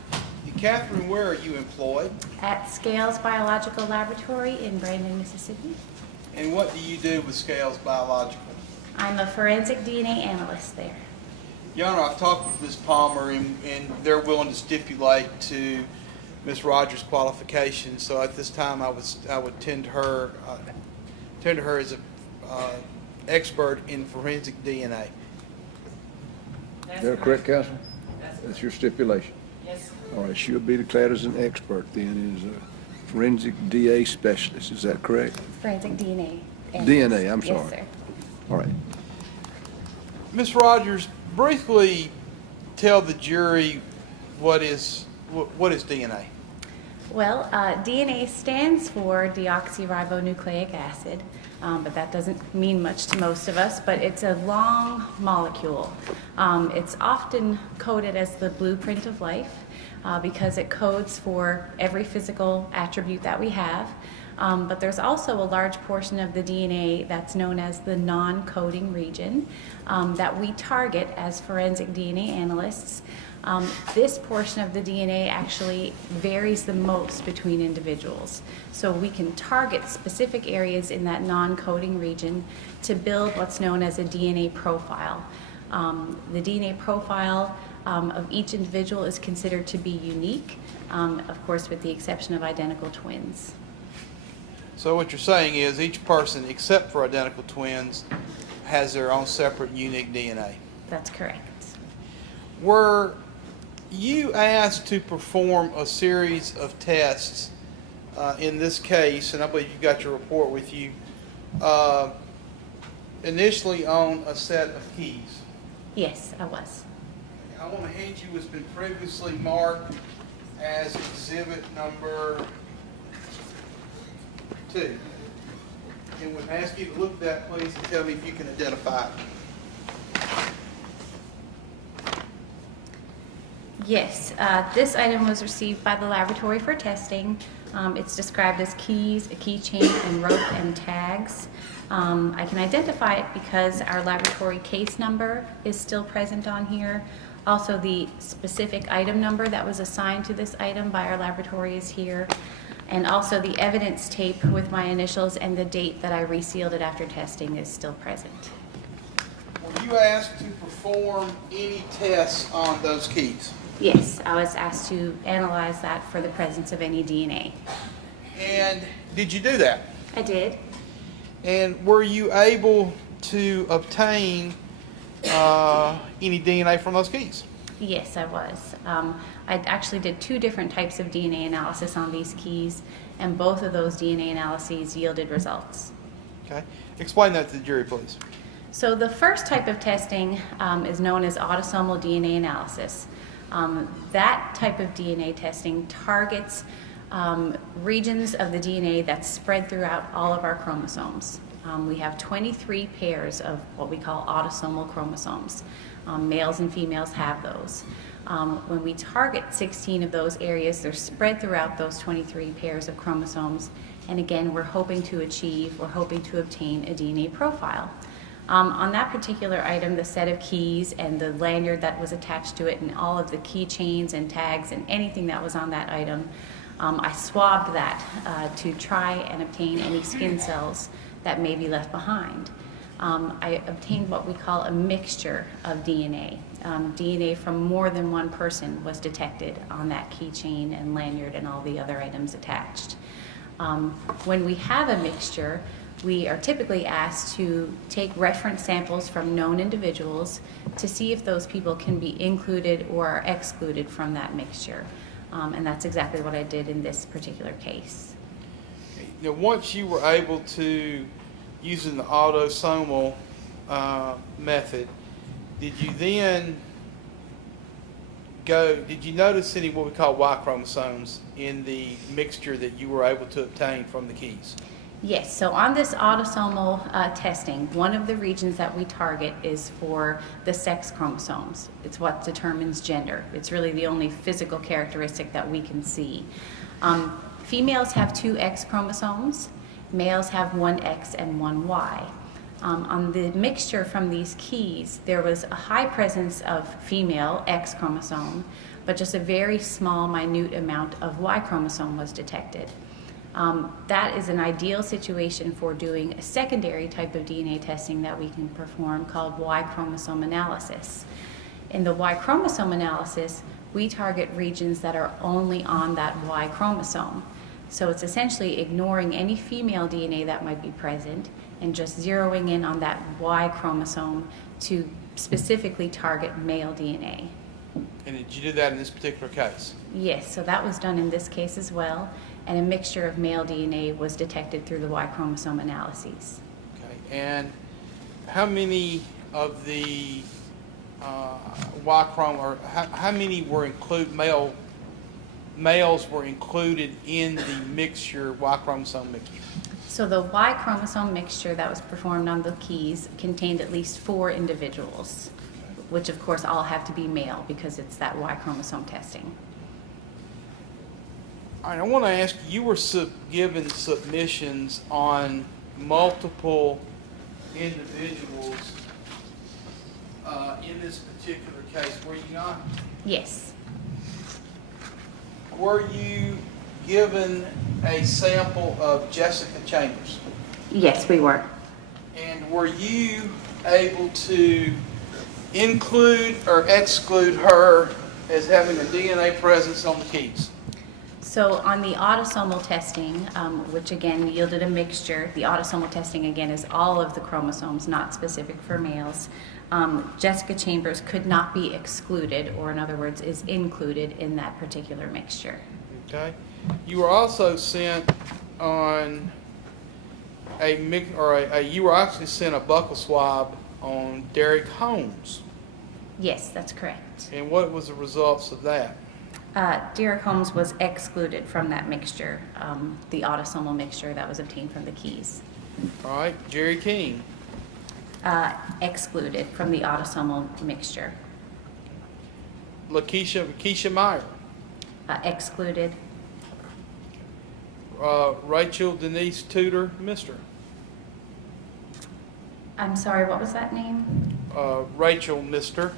Catherine, where are you employed? at Scales Biological Laboratory in Brandon, Mississippi. And what do you do with Scales Biological? I'm a forensic DNA analyst there. Your Honor, I've talked with Ms. Palmer, and they're willing to stipulate to Ms. Rogers' qualifications. So at this time, I would tend to her as an expert in forensic DNA. Is that correct, counsel? That's your stipulation? Yes. All right, she'll be declared as an expert then, as a forensic DNA specialist. Is that correct? Forensic DNA analyst. DNA, I'm sorry. Yes, sir. All right. Ms. Rogers, briefly tell the jury what is DNA. Well, DNA stands for deoxyribonucleic acid, but that doesn't mean much to most of us, but it's a long molecule. It's often coded as the blueprint of life because it codes for every physical attribute that we have. But there's also a large portion of the DNA that's known as the non-coding region that we target as forensic DNA analysts. This portion of the DNA actually varies the most between individuals. So we can target specific areas in that non-coding region to build what's known as a DNA profile. The DNA profile of each individual is considered to be unique, of course with the exception of identical twins. So what you're saying is each person, except for identical twins, has their own separate unique DNA. That's correct. Were you asked to perform a series of tests in this case, and I believe you got your report with you, initially on a set of keys? Yes, I was. I want to hand you what's been previously marked as exhibit number 2. And would ask you to look at that, please, and tell me if you can identify it. Yes, this item was received by the laboratory for testing. It's described as keys, a keychain, and rope and tags. I can identify it because our laboratory case number is still present on here. Also, the specific item number that was assigned to this item by our laboratory is here. And also the evidence tape with my initials and the date that I resealed it after testing is still present. Were you you asked to perform any tests on those keys? Yes, I was asked to analyze that for the presence of any DNA. And did you do that? I did. And were you able to obtain any DNA from those keys? Yes, I was. I actually did 2 different types of DNA analysis on these keys, and both of those DNA analyses yielded results. Okay. Explain that to the jury, please. So the first type of testing is known as autosomal DNA analysis. That type of DNA testing targets regions of the DNA that's spread throughout all of our chromosomes. We have 23 pairs of what we call autosomal chromosomes. Males and females have those. When we target 16 of those areas, they're spread throughout those 23 pairs of chromosomes. And again, we're hoping to obtain a DNA profile. On that particular item, the set of keys and the lanyard that was attached to it and all of the keychains and tags and anything that was on that item, I swabbed that to try and obtain any skin cells that may be left behind. I obtained what we call a mixture of DNA. DNA from more than one person was detected on that keychain and lanyard and all the other items attached. When we have a mixture, we are typically asked to take reference samples from known individuals to see if those people can be included or are excluded from that mixture. And that's exactly what I did in this particular case. Now, once you were able to, using the autosomal method, did you notice any what we call Y chromosomes in the mixture that you were able to obtain from the keys? Yes, so on this autosomal testing, one of the regions that we target is for the sex chromosomes. It's what determines gender. It's really the only physical characteristic that we can see. Females have 2 X chromosomes. Males have 1 X and 1 Y. On the mixture from these keys, there was a high presence of female X chromosome, but just a very small, minute amount of Y chromosome was detected. That is an ideal situation for doing a secondary type of DNA testing that we can perform called Y chromosome analysis. In the Y chromosome analysis, we target regions that are only on that Y chromosome. So it's essentially ignoring any female DNA that might be present and just zeroing in on that Y chromosome to specifically target male DNA. And did you do that in this particular case? Yes, so that was done in this case as well, and a mixture of male DNA was detected through the Y chromosome analyses. Okay. And how many of the Y chromosome, or how many were males were included in the mixture, Y chromosome mixture? So the Y chromosome mixture that was performed on the keys contained at least 4 individuals, which of course all have to be male because it's that Y chromosome testing. All right, I want to ask you, were given submissions on multiple individuals in this particular case, were you not? Yes. Were you given a sample of Jessica Chambers? Yes, we were. And were you able to include or exclude her as having a DNA presence on the keys? So on the autosomal testing, which again yielded a mixture, the autosomal testing again is all of the chromosomes, not specific for males. Jessica Chambers could not be excluded, or in other words, is included in that particular mixture. Okay. You were also sent on you were actually sent a buccal swab on Derek Holmes. Yes, that's correct. And what was the results of that? Derek Holmes was excluded from that mixture, the autosomal mixture that was obtained from the keys. All right. Jerry King. Excluded from the autosomal mixture. Lakeisha Meyer. Excluded. Rachel Denise Tudor Mister. I'm sorry, what was that name? Rachel Mister.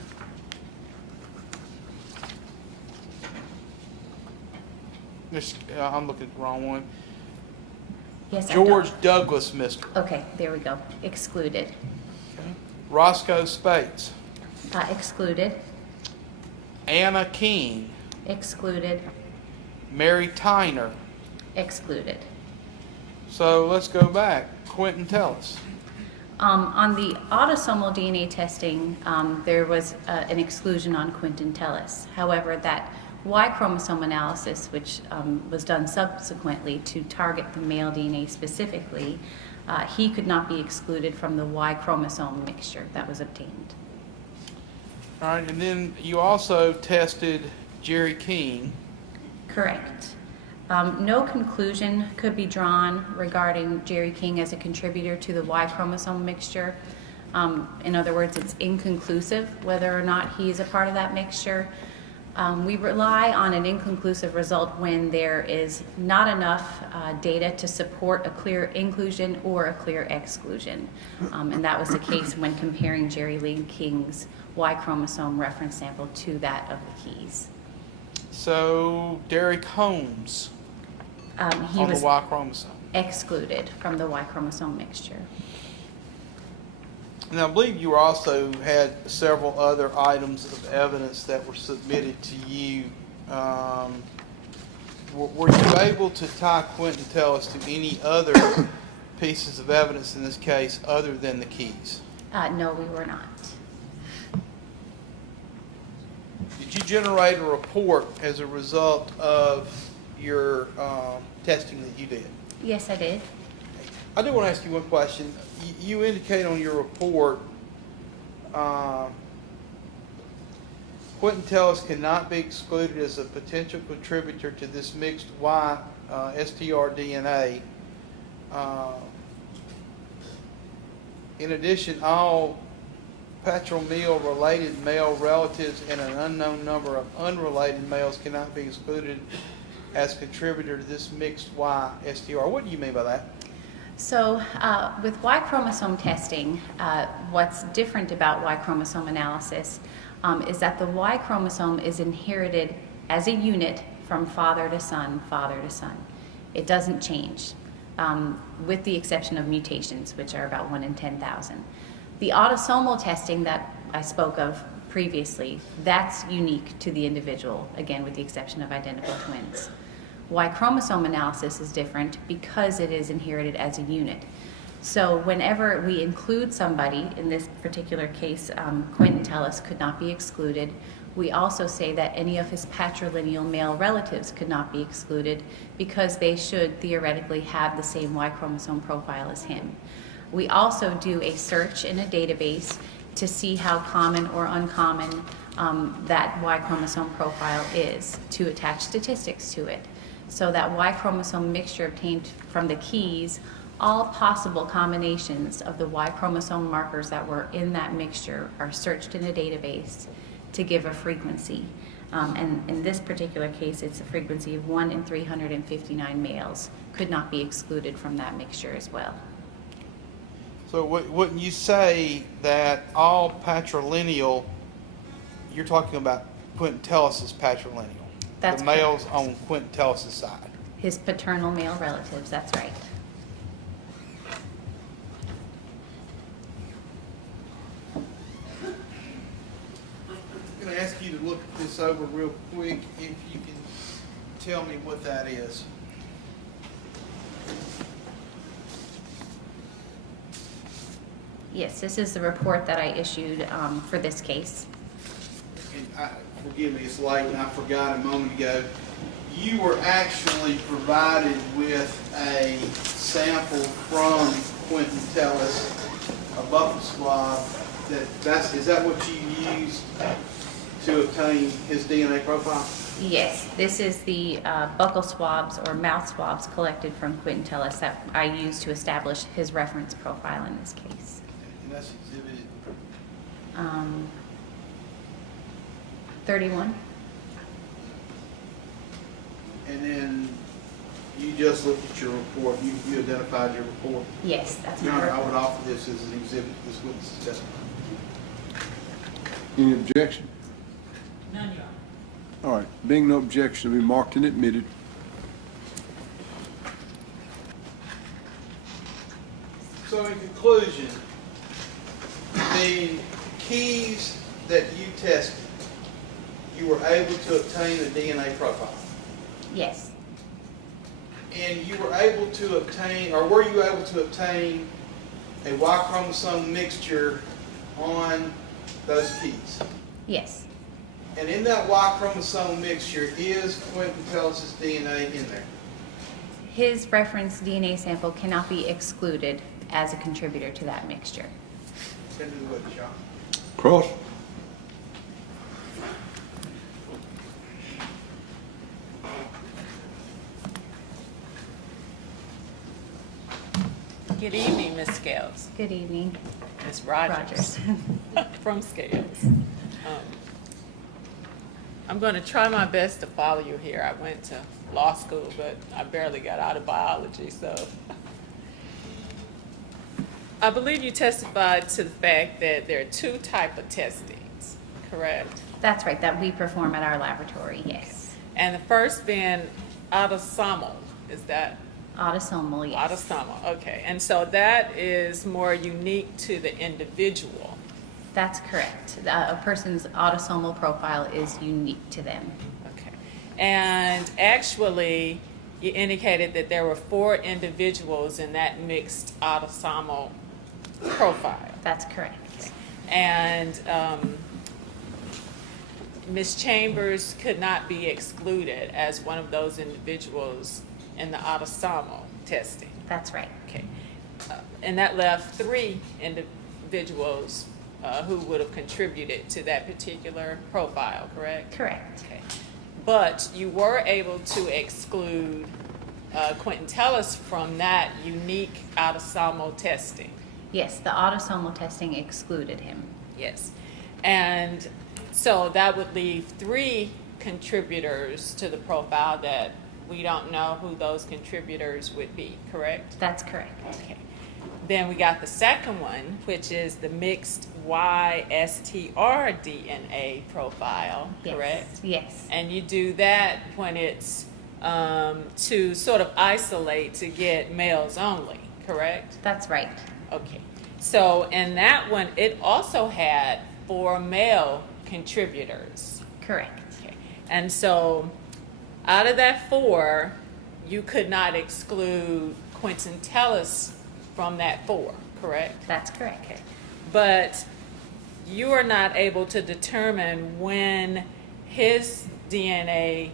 I'm looking at the wrong one. Yes, George Douglas Mister. Okay, there we go. Excluded. Okay. Roscoe Spates, Excluded. Anna King, Excluded. Mary Tyner. Excluded. So let's go back. Quentin, tell us. On the autosomal DNA testing, there was an exclusion on Quentin Tellis. However, that Y chromosome analysis, which was done subsequently to target the male DNA specifically, he could not be excluded from the Y chromosome mixture that was obtained. All right, and then you also tested Jerry King. Correct. No conclusion could be drawn regarding Jerry King as a contributor to the Y chromosome mixture. In other words, it's inconclusive whether or not he is a part of that mixture. We rely on an inconclusive result when there is not enough data to support a clear inclusion or a clear exclusion. And that was the case when comparing Jerry Lee King's Y chromosome reference sample to that of the Keys. So Derek Holmes He on the was Y chromosome. excluded from the Y chromosome mixture. And I believe you also had several other items of evidence that were submitted to you. Were you able to tie Quentin Tellis to any other pieces of evidence in this case other than the Keys? No, we were not. Did you generate a report as a result of your testing that you did? Yes, I did. I do want to ask you one question. You indicate on your report, Quentin Tellis cannot be excluded as a potential contributor to this mixed Y-Str DNA. In addition, all patrilineal related male relatives and an unknown number of unrelated males cannot be excluded as contributor to this mixed Y-Str. What do you mean by that? So with Y chromosome testing, what's different about Y chromosome analysis is that the Y chromosome is inherited as a unit from father to son, father to son. It doesn't change, with the exception of mutations, which are about 1 in 10,000. The autosomal testing that I spoke of previously, that's unique to the individual, again with the exception of identical twins. Y chromosome analysis is different because it is inherited as a unit. So whenever we include somebody, in this particular case, Quentin Tellis could not be excluded. We also say that any of his patrilineal male relatives could not be excluded because they should theoretically have the same Y chromosome profile as him. We also do a search in a database to see how common or uncommon that Y chromosome profile is, to attach statistics to it. So that Y chromosome mixture obtained from the Keys, all possible combinations of the Y chromosome markers that were in that mixture are searched in a database to give a frequency. And in this particular case, it's a frequency of 1 in 359 males could not be excluded from that mixture as well. So wouldn't you say that all patrilineal, you're talking about Quentin Tellis' patrilineal? That's the males on Quentin Tellis' side. His paternal male relatives, that's right. I'm going to ask you to look this over real quick if you can tell me what that is. Yes, this is the report that I issued for this case. And forgive me, it's late and I forgot a moment ago. You were actually provided with a sample from Quentin Tellis, a Buccal swab. Is that what you used to obtain his DNA profile? Yes, this is the buccal swabs or mouth swabs collected from Quentin Tellis that I used to establish his reference profile in this case. And that's exhibited. 31. And then you just looked at your report. You identified your report. Yes, that's Your my Honor, I report. would offer this as an exhibit to this witness's testimony. Any objection? None, Your Honor. All right, being no objection, it'll be marked and admitted. So in conclusion, the keys that you tested, you were able to obtain a DNA profile. Yes, And you were able to obtain, or were you able to obtain a Y chromosome mixture on those keys? yes, And in that Y chromosome mixture is Quentin Tellis' DNA in there. his reference DNA sample cannot be excluded as a contributor to that mixture. Send it to the witness, John. Cross. Good evening, Ms. Scales. Good evening, Ms. Rogers. From Scales. I'm going to try my best to follow you here. I went to law school, but I barely got out of biology, so. I believe you testified to the fact that there are two types of testings, correct? That's right, that we perform at our laboratory, yes. And the first being autosomal, is that? Autosomal, yes. Autosomal, okay. And so that is more unique to the individual. That's correct. A person's autosomal profile is unique to them. Okay. And actually, you indicated that there were 4 individuals in that mixed autosomal profile. That's correct. And Ms. Chambers could not be excluded as one of those individuals in the autosomal testing. That's right. Okay. And that left 3 individuals who would have contributed to that particular profile, correct? Correct. Okay. But you were able to exclude Quentin Tellis from that unique autosomal testing. Yes, the autosomal testing excluded him. Yes. And so that would leave 3 contributors to the profile that we don't know who those contributors would be, correct? That's correct. Okay. Then we got the second one, which is the mixed Y-Str DNA profile, Yes. correct? Yes. And you do that when it's to sort of isolate to get males only, correct? That's right. Okay. So in that one, it also had 4 male contributors. Correct. Okay. And so out of that 4, you could not exclude Quentin Tellis from that 4, correct? That's correct. Okay. But you are not able to determine when his DNA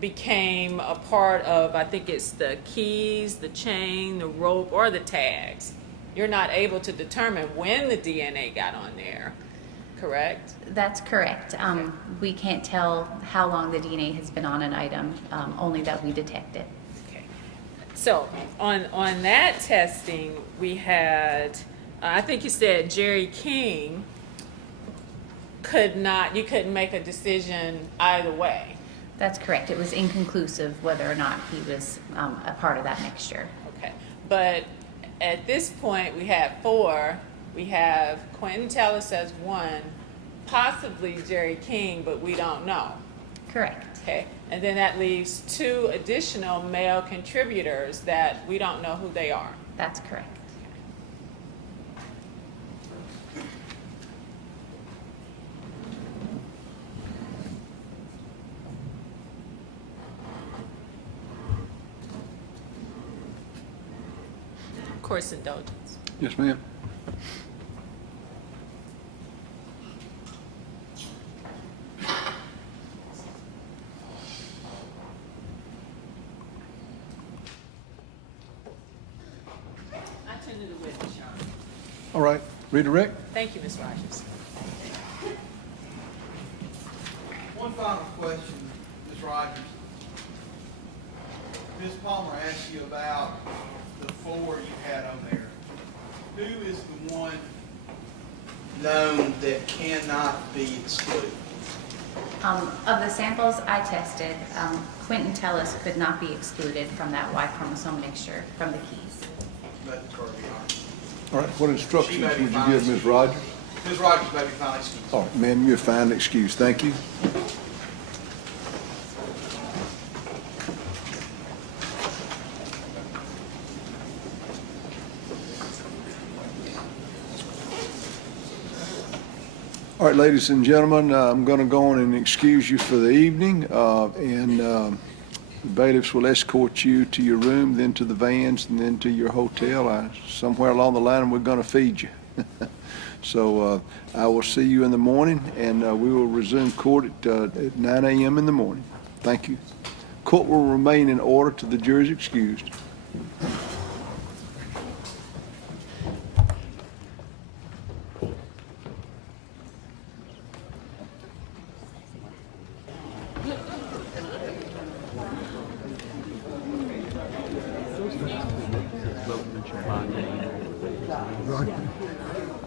became a part of, I think it's the keys, the chain, the rope, or the tags. You're not able to determine when the DNA got on there, correct? That's correct. We can't tell how long the DNA has been on an item, only that we detect it. Okay. So on that testing, we had, I think you said Jerry King you couldn't make a decision either way. That's correct. It was inconclusive whether or not he was a part of that mixture. Okay. But at this point, we have 4. We have Quentin Tellis as 1, possibly Jerry King, but we don't know. Correct. Okay. And then that leaves 2 additional male contributors that we don't know who they are. That's correct. Course indulgence. Yes, ma'am. I turn to the witness, Sean. All right, redirect. Thank you, Ms. Rogers. One final question, Ms. Rogers. Ms. Palmer asked you about the 4 you had on there. Who is the one known that cannot be excluded? Of the samples I tested, Quentin Tellis could not be excluded from that Y chromosome mixture from the keys. That's correct, Your Honor. All right, what instructions She may would be you fine. give Ms. Rogers? Ms. Rogers may be found excused. All right, ma'am, you're fine, excused. Thank you. right, ladies and gentlemen, I'm going to go on and excuse you for the evening, and the bailiffs will escort you to your room, then to the vans, and then to your hotel. Somewhere along the line, we're going to feed you. So I will see you in the morning, and we will resume court at 9 a.m. in the morning. Thank you. Court will remain in order till the jury is excused.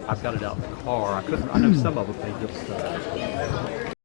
I've got it out in the car. I know some of them, they just,